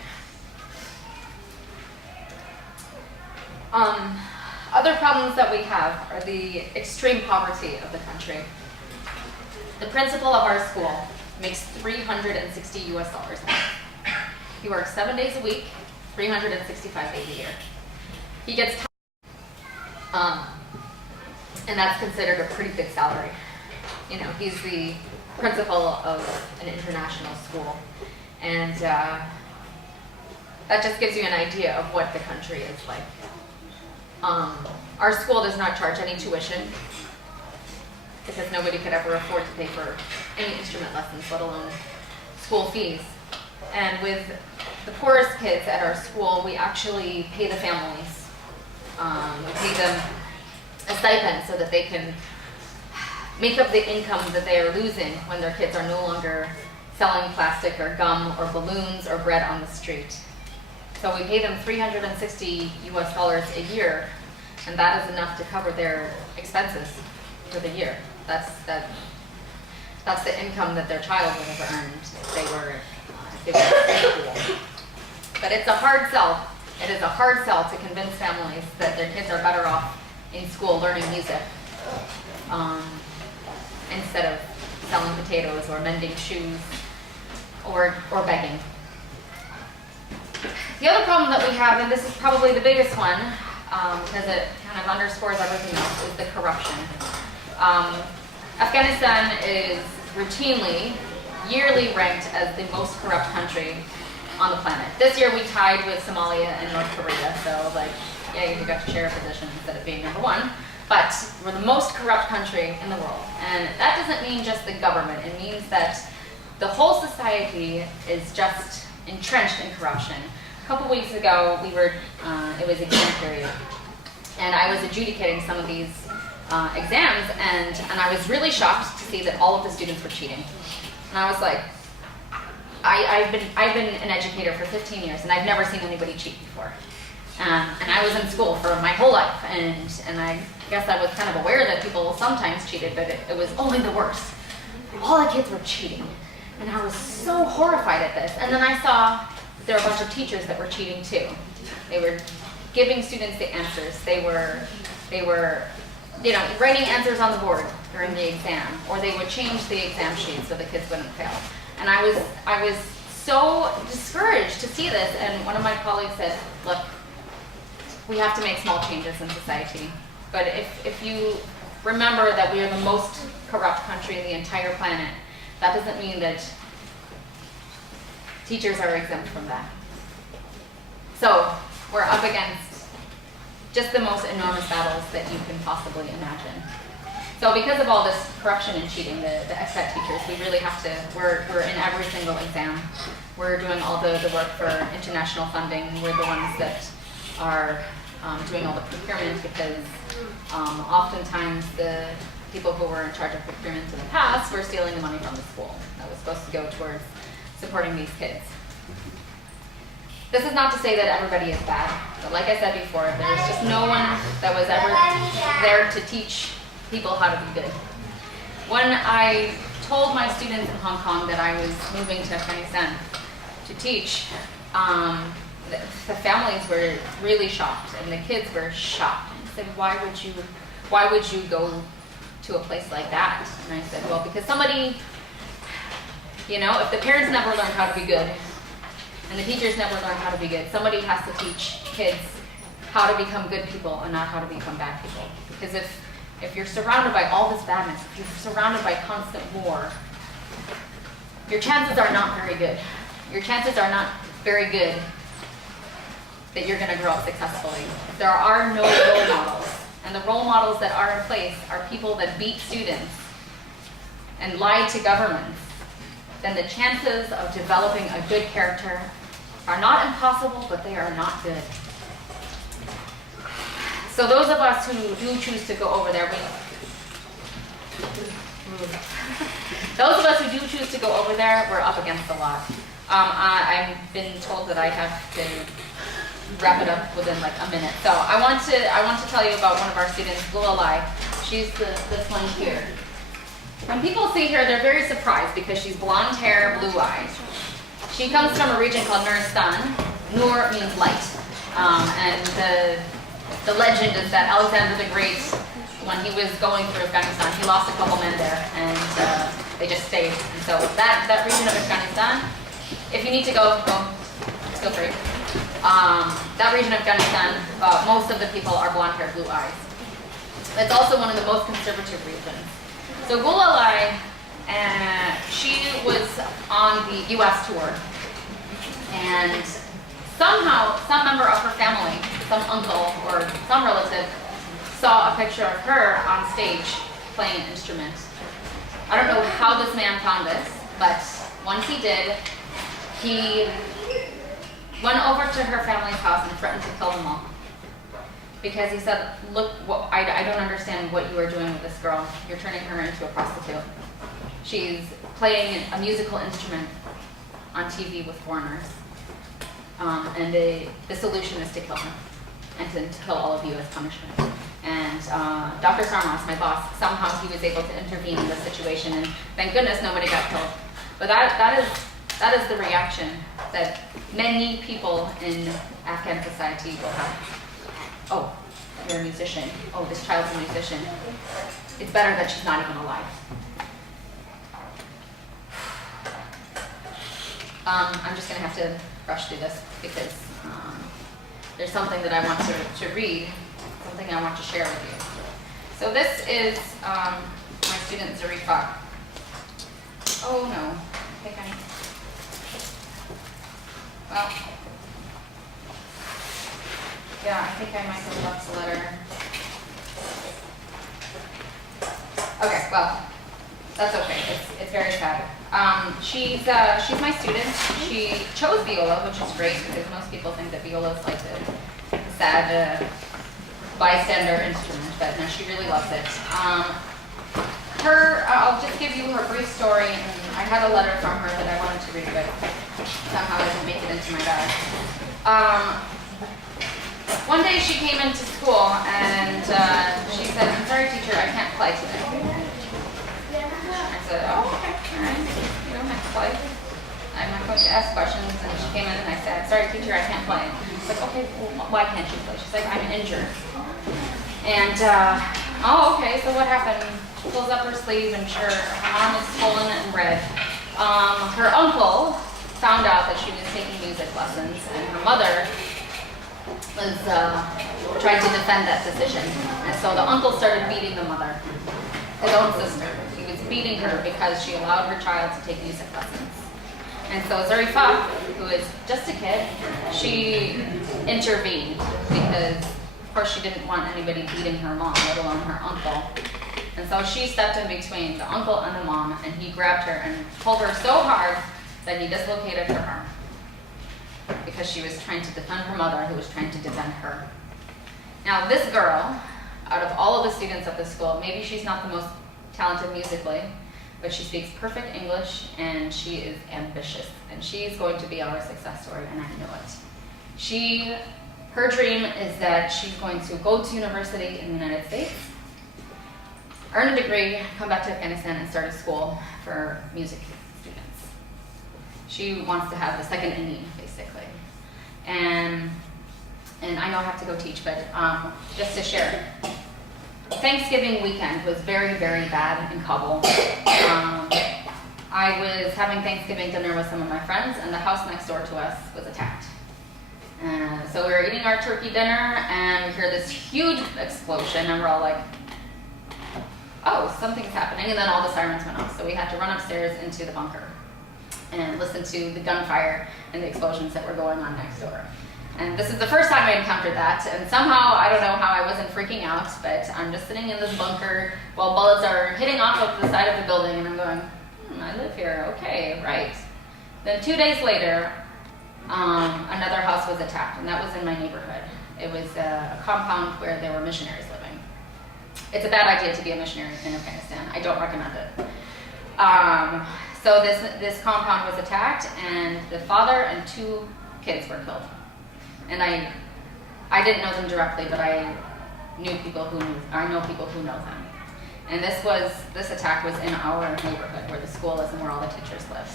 Other problems that we have are the extreme poverty of the country. The principal of our school makes $360 US a month. He works 7 days a week, 365 days a year. He gets and that's considered a pretty good salary. You know, he's the principal of an international school, and that just gives you an idea of what the country is like. Our school does not charge any tuition because nobody could ever afford to pay for any instrument lessons, let alone school fees. And with the poorest kids at our school, we actually pay the families. We pay them a stipend so that they can make up the income that they are losing when their kids are no longer selling plastic or gum or balloons or bread on the street. So we pay them $360 US a year, and that is enough to cover their expenses for the year. That's the income that their child would have earned if they were in school. But it's a hard sell. It is a hard sell to convince families that their kids are better off in school learning music instead of selling potatoes or mending shoes or begging. The other problem that we have, and this is probably the biggest one, because it kind of underscores everything else, is the corruption. Afghanistan is routinely, yearly ranked as the most corrupt country on the planet. This year we tied with Somalia and North Korea, so like, yeah, we got to share a position instead of being number one. But we're the most corrupt country in the world. And that doesn't mean just the government. It means that the whole society is just entrenched in corruption. A couple weeks ago, it was exam period, and I was adjudicating some of these exams, and I was really shocked to see that all of the students were cheating. And I was like, I've been an educator for 15 years, and I've never seen anybody cheat before. And I was in school for my whole life, and I guess I was kind of aware that people sometimes cheated, but it was only the worst. All the kids were cheating, and I was so horrified at this. And then I saw there were a bunch of teachers that were cheating too. They were giving students the answers. They were writing answers on the board during the exam, or they would change the exam sheet so the kids wouldn't fail. And I was so discouraged to see this, and one of my colleagues said, look, we have to make small changes in society. But if you remember that we are the most corrupt country in the entire planet, that doesn't mean that teachers are exempt from that. So we're up against just the most enormous battles that you can possibly imagine. So because of all this corruption and cheating, the expat teachers, we really have to, we're in every single exam. We're doing all the work for international funding. We're the ones that are doing all the procurement, because oftentimes the people who were in charge of procurement in the past were stealing the money from the school that was supposed to go towards supporting these kids. This is not to say that everybody is bad, but like I said before, there's just no one that was ever there to teach people how to be good. When I told my students in Hong Kong that I was moving to Afghanistan to teach, the families were really shocked, and the kids were shocked. I said, why would you go to a place like that? And I said, well, because somebody, if the parents never learned how to be good, and the teachers never learned how to be good, somebody has to teach kids how to become good people and not how to become bad people. Because if you're surrounded by all this badness, if you're surrounded by constant war, your chances are not very good. Your chances are not very good that you're going to grow up successfully. If there are no role models, and the role models that are in place are people that beat students and lie to governments, then the chances of developing a good character are not impossible, but they are not good. So those of us who do choose to go over there, those of us who do choose to go over there, we're up against a lot. I've been told that I have to wrap it up within like a minute. So I want to tell you about one of our students, Violin. She's this one here. When people see her, they're very surprised because she's blonde hair, blue eyes. She comes from a region called Nuristan. Nur means light. And the legend is that Alexander the Great, when he was going through Afghanistan, he lost a couple men there, and they just stayed. And so that region of Afghanistan, if you need to go, feel free. That region of Afghanistan, most of the people are blonde hair, blue eyes. It's also one of the most conservative regions. So Violin, she was on the US tour, and somehow some member of her family, some uncle or some relative, saw a picture of her on stage playing an instrument. I don't know how this man found this, but once he did, he went over to her family's house and threatened to kill them all. Because he said, look, I don't understand what you are doing with this girl. You're turning her into a prostitute. She's playing a musical instrument on TV with foreigners. And the solution is to kill her and to kill all of you as punishment. And Dr. Sarmas, my boss, somehow he was able to intervene in this situation, and thank goodness nobody got killed. But that is the reaction that many people in Afghan society will have. Oh, you're a musician. Oh, this child's a musician. It's better that she's not even alive. I'm just going to have to rush through this because there's something that I want to read, something I want to share with you. So this is my student Zarifa. Oh no, I think well, yeah, I think I might have left the letter. Okay, well, that's okay. It's very sad. She's my student. She chose viola, which is great because most people think that viola is like a sad bystander instrument, but no, she really loves it. I'll just give you her brief story, and I had a letter from her that I wanted to read, but somehow I didn't make it into my bag. One day she came into school and she said, "I'm sorry, teacher, I can't play today." I said, "Oh, okay, all right, you don't have to play. I'm not going to ask questions." And she came in and I said, "Sorry, teacher, I can't play." She's like, "Okay, well, why can't you play?" She's like, "I'm injured." And, oh, okay, so what happened? She pulls up her sleeve and her arm is swollen and red. Her uncle found out that she was taking music lessons, and her mother was trying to defend that decision. And so the uncle started beating the mother, his own sister. He was beating her because she allowed her child to take music lessons. And so Zarifa, who is just a kid, she intervened because, of course, she didn't want anybody beating her mom, let alone her uncle. And so she stepped in between the uncle and the mom, and he grabbed her and pulled her so hard that he dislocated her arm because she was trying to defend her mother, who was trying to defend her. Now, this girl, out of all of the students at this school, maybe she's not the most talented musically, but she speaks perfect English, and she is ambitious, and she's going to be our success story, and I know it. Her dream is that she's going to go to university in the United States, earn a degree, come back to Afghanistan, and start a school for music students. She wants to have the second inning, basically. And I know I have to go teach, but just to share, Thanksgiving weekend was very, very bad in Kabul. I was having Thanksgiving dinner with some of my friends, and the house next door to us was attacked. So we were eating our turkey dinner, and we hear this huge explosion, and we're all like, oh, something's happening, and then all the sirens went off. So we had to run upstairs into the bunker and listen to the gunfire and the explosions that were going on next door. And this is the first time I encountered that, and somehow, I don't know how I wasn't freaking out, but I'm just sitting in this bunker while bullets are hitting off of the side of the building, and I'm going, I live here, okay, right. Then 2 days later, another house was attacked, and that was in my neighborhood. It was a compound where there were missionaries living. It's a bad idea to be a missionary in Afghanistan. I don't recommend it. So this compound was attacked, and the father and 2 kids were killed. And I didn't know them directly, but I know people who know them. And this attack was in our neighborhood where the school is and where all the teachers live.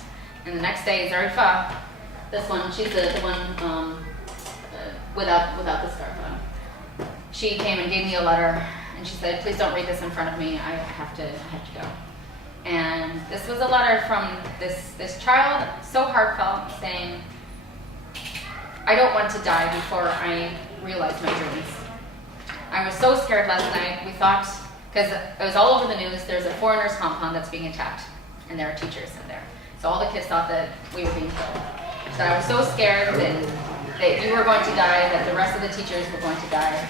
And the next day, Zarifa, this one, she's the one without the scarf on. She came and gave me a letter, and she said, "Please don't read this in front of me. I have to go." And this was a letter from this child, so heartfelt, saying, "I don't want to die before I realize my dreams." I was so scared last night. We thought, because it was all over the news, there's a foreigners compound that's being attacked, and there are teachers in there. So all the kids thought that we were being killed. So I was so scared that you were going to die, that the rest of the teachers were going to die.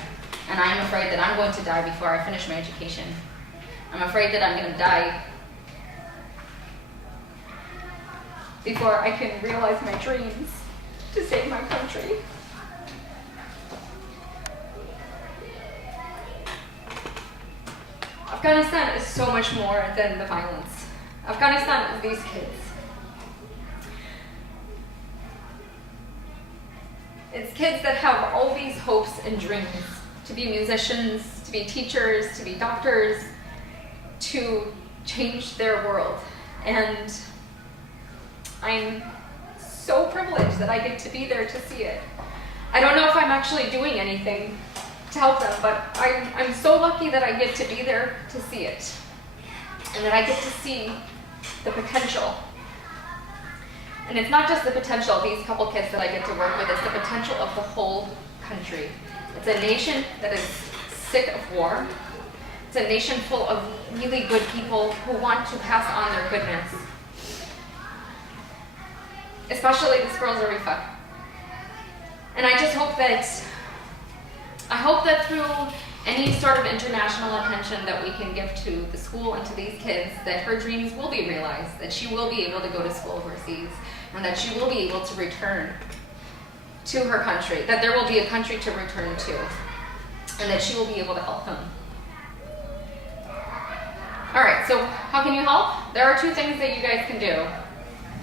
And I'm afraid that I'm going to die before I finish my education. I'm afraid that I'm going to die before I can realize my dreams to save my country. Afghanistan is so much more than the violence. Afghanistan is these kids. It's kids that have all these hopes and dreams to be musicians, to be teachers, to be doctors, to change their world. And I'm so privileged that I get to be there to see it. I don't know if I'm actually doing anything to help them, but I'm so lucky that I get to be there to see it. And that I get to see the potential. And it's not just the potential of these couple kids that I get to work with, it's the potential of the whole country. It's a nation that is sick of war. It's a nation full of really good people who want to pass on their goodness. Especially this girl Zarifa. And I just hope that through any sort of international attention that we can give to the school and to these kids, that her dreams will be realized, that she will be able to go to school overseas, and that she will be able to return to her country, that there will be a country to return to, and that she will be able to help them. All right, so how can you help? There are 2 things that you guys can do,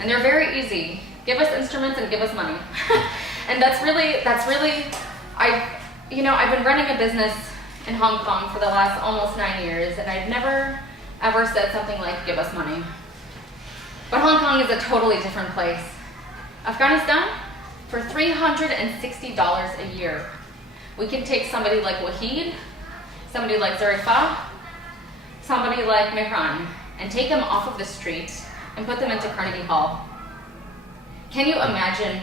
and they're very easy. Give us instruments and give us money. And that's really, I've been running a business in Hong Kong for the last almost 9 years, and I've never ever said something like, give us money. But Hong Kong is a totally different place. Afghanistan, for $360 a year, we can take somebody like Wahid, somebody like Zarifa, somebody like Mehran, and take them off of the street and put them into Carnegie Hall. Can you imagine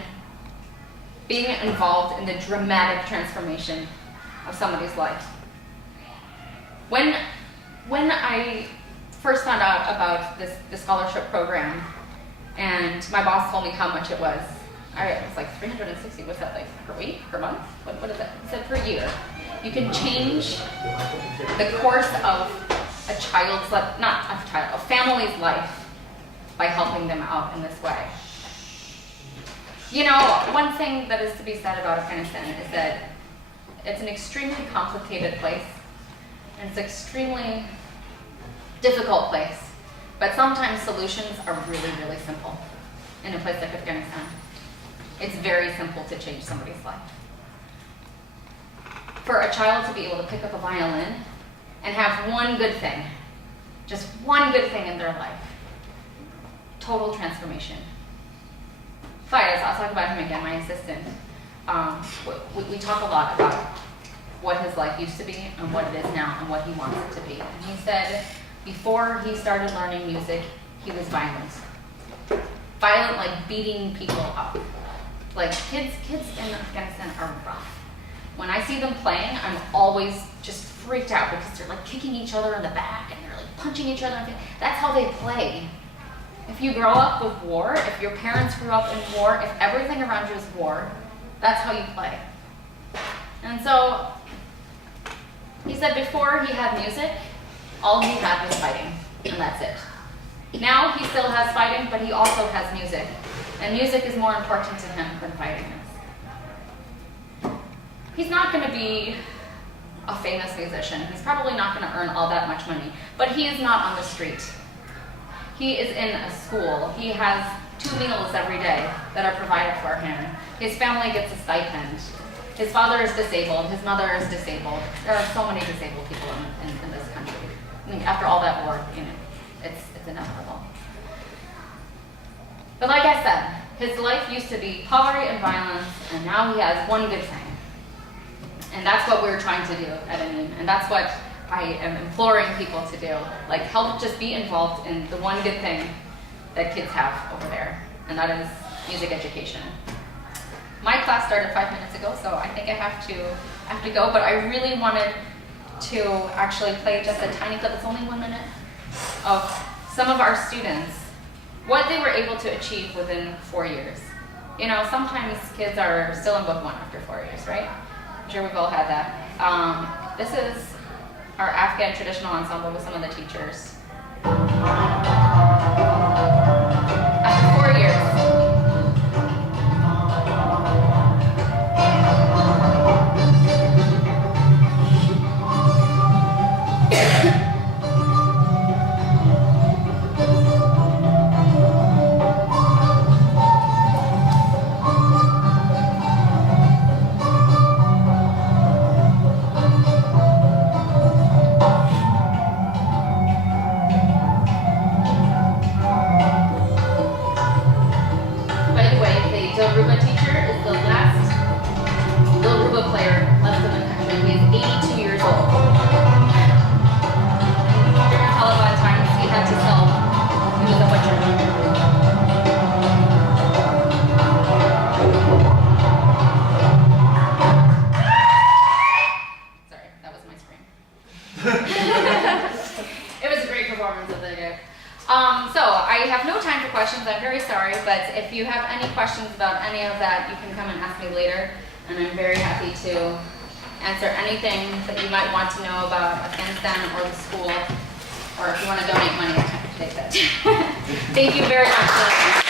being involved in the dramatic transformation of somebody's life? When I first found out about the scholarship program, and my boss told me how much it was, I was like, 360, what's that, like per week, per month? What is that? He said per year. You can change the course of a child's life, not a child, a family's life by helping them out in this way. You know, one thing that is to be said about Afghanistan is that it's an extremely complicated place, and it's an extremely difficult place, but sometimes solutions are really, really simple in a place like Afghanistan. It's very simple to change somebody's life. For a child to be able to pick up a violin and have one good thing, just one good thing in their life, total transformation. Faiz, I'll talk about him again, my assistant. We talk a lot about what his life used to be and what it is now and what he wants it to be. And he said before he started learning music, he was violent. Violent, like beating people up. Like kids in Afghanistan are rough. When I see them playing, I'm always just freaked out because they're like kicking each other in the back and they're like punching each other. That's how they play. If you grow up with war, if your parents grew up in war, if everything around you is war, that's how you play. And so he said before he had music, all he had was fighting, and that's it. Now he still has fighting, but he also has music. And music is more important to him than fighting is. He's not going to be a famous musician. He's probably not going to earn all that much money. But he is not on the street. He is in a school. He has 2 meals every day that are provided for him. His family gets a stipend. His father is disabled. His mother is disabled. There are so many disabled people in this country. I mean, after all that work, it's inevitable. But like I said, his life used to be poverty and violence, and now he has one good thing. And that's what we're trying to do at ANIM, and that's what I am imploring people to do. Like, help just be involved in the one good thing that kids have over there, and that is music education. My class started 5 minutes ago, so I think I have to go, but I really wanted to actually play just a tiny clip, it's only 1 minute, of some of our students, what they were able to achieve within 4 years. Sometimes kids are still in book 1 after 4 years, right? I'm sure we've all had that. This is our Afghan traditional ensemble with some of the teachers. After 4 years. I'm very sorry, but if you have any questions about any of that, you can come and ask me later, and I'm very happy to answer anything that you might want to know about Afghanistan or the school, or if you want to donate money, I'm happy to take that. Thank you very much.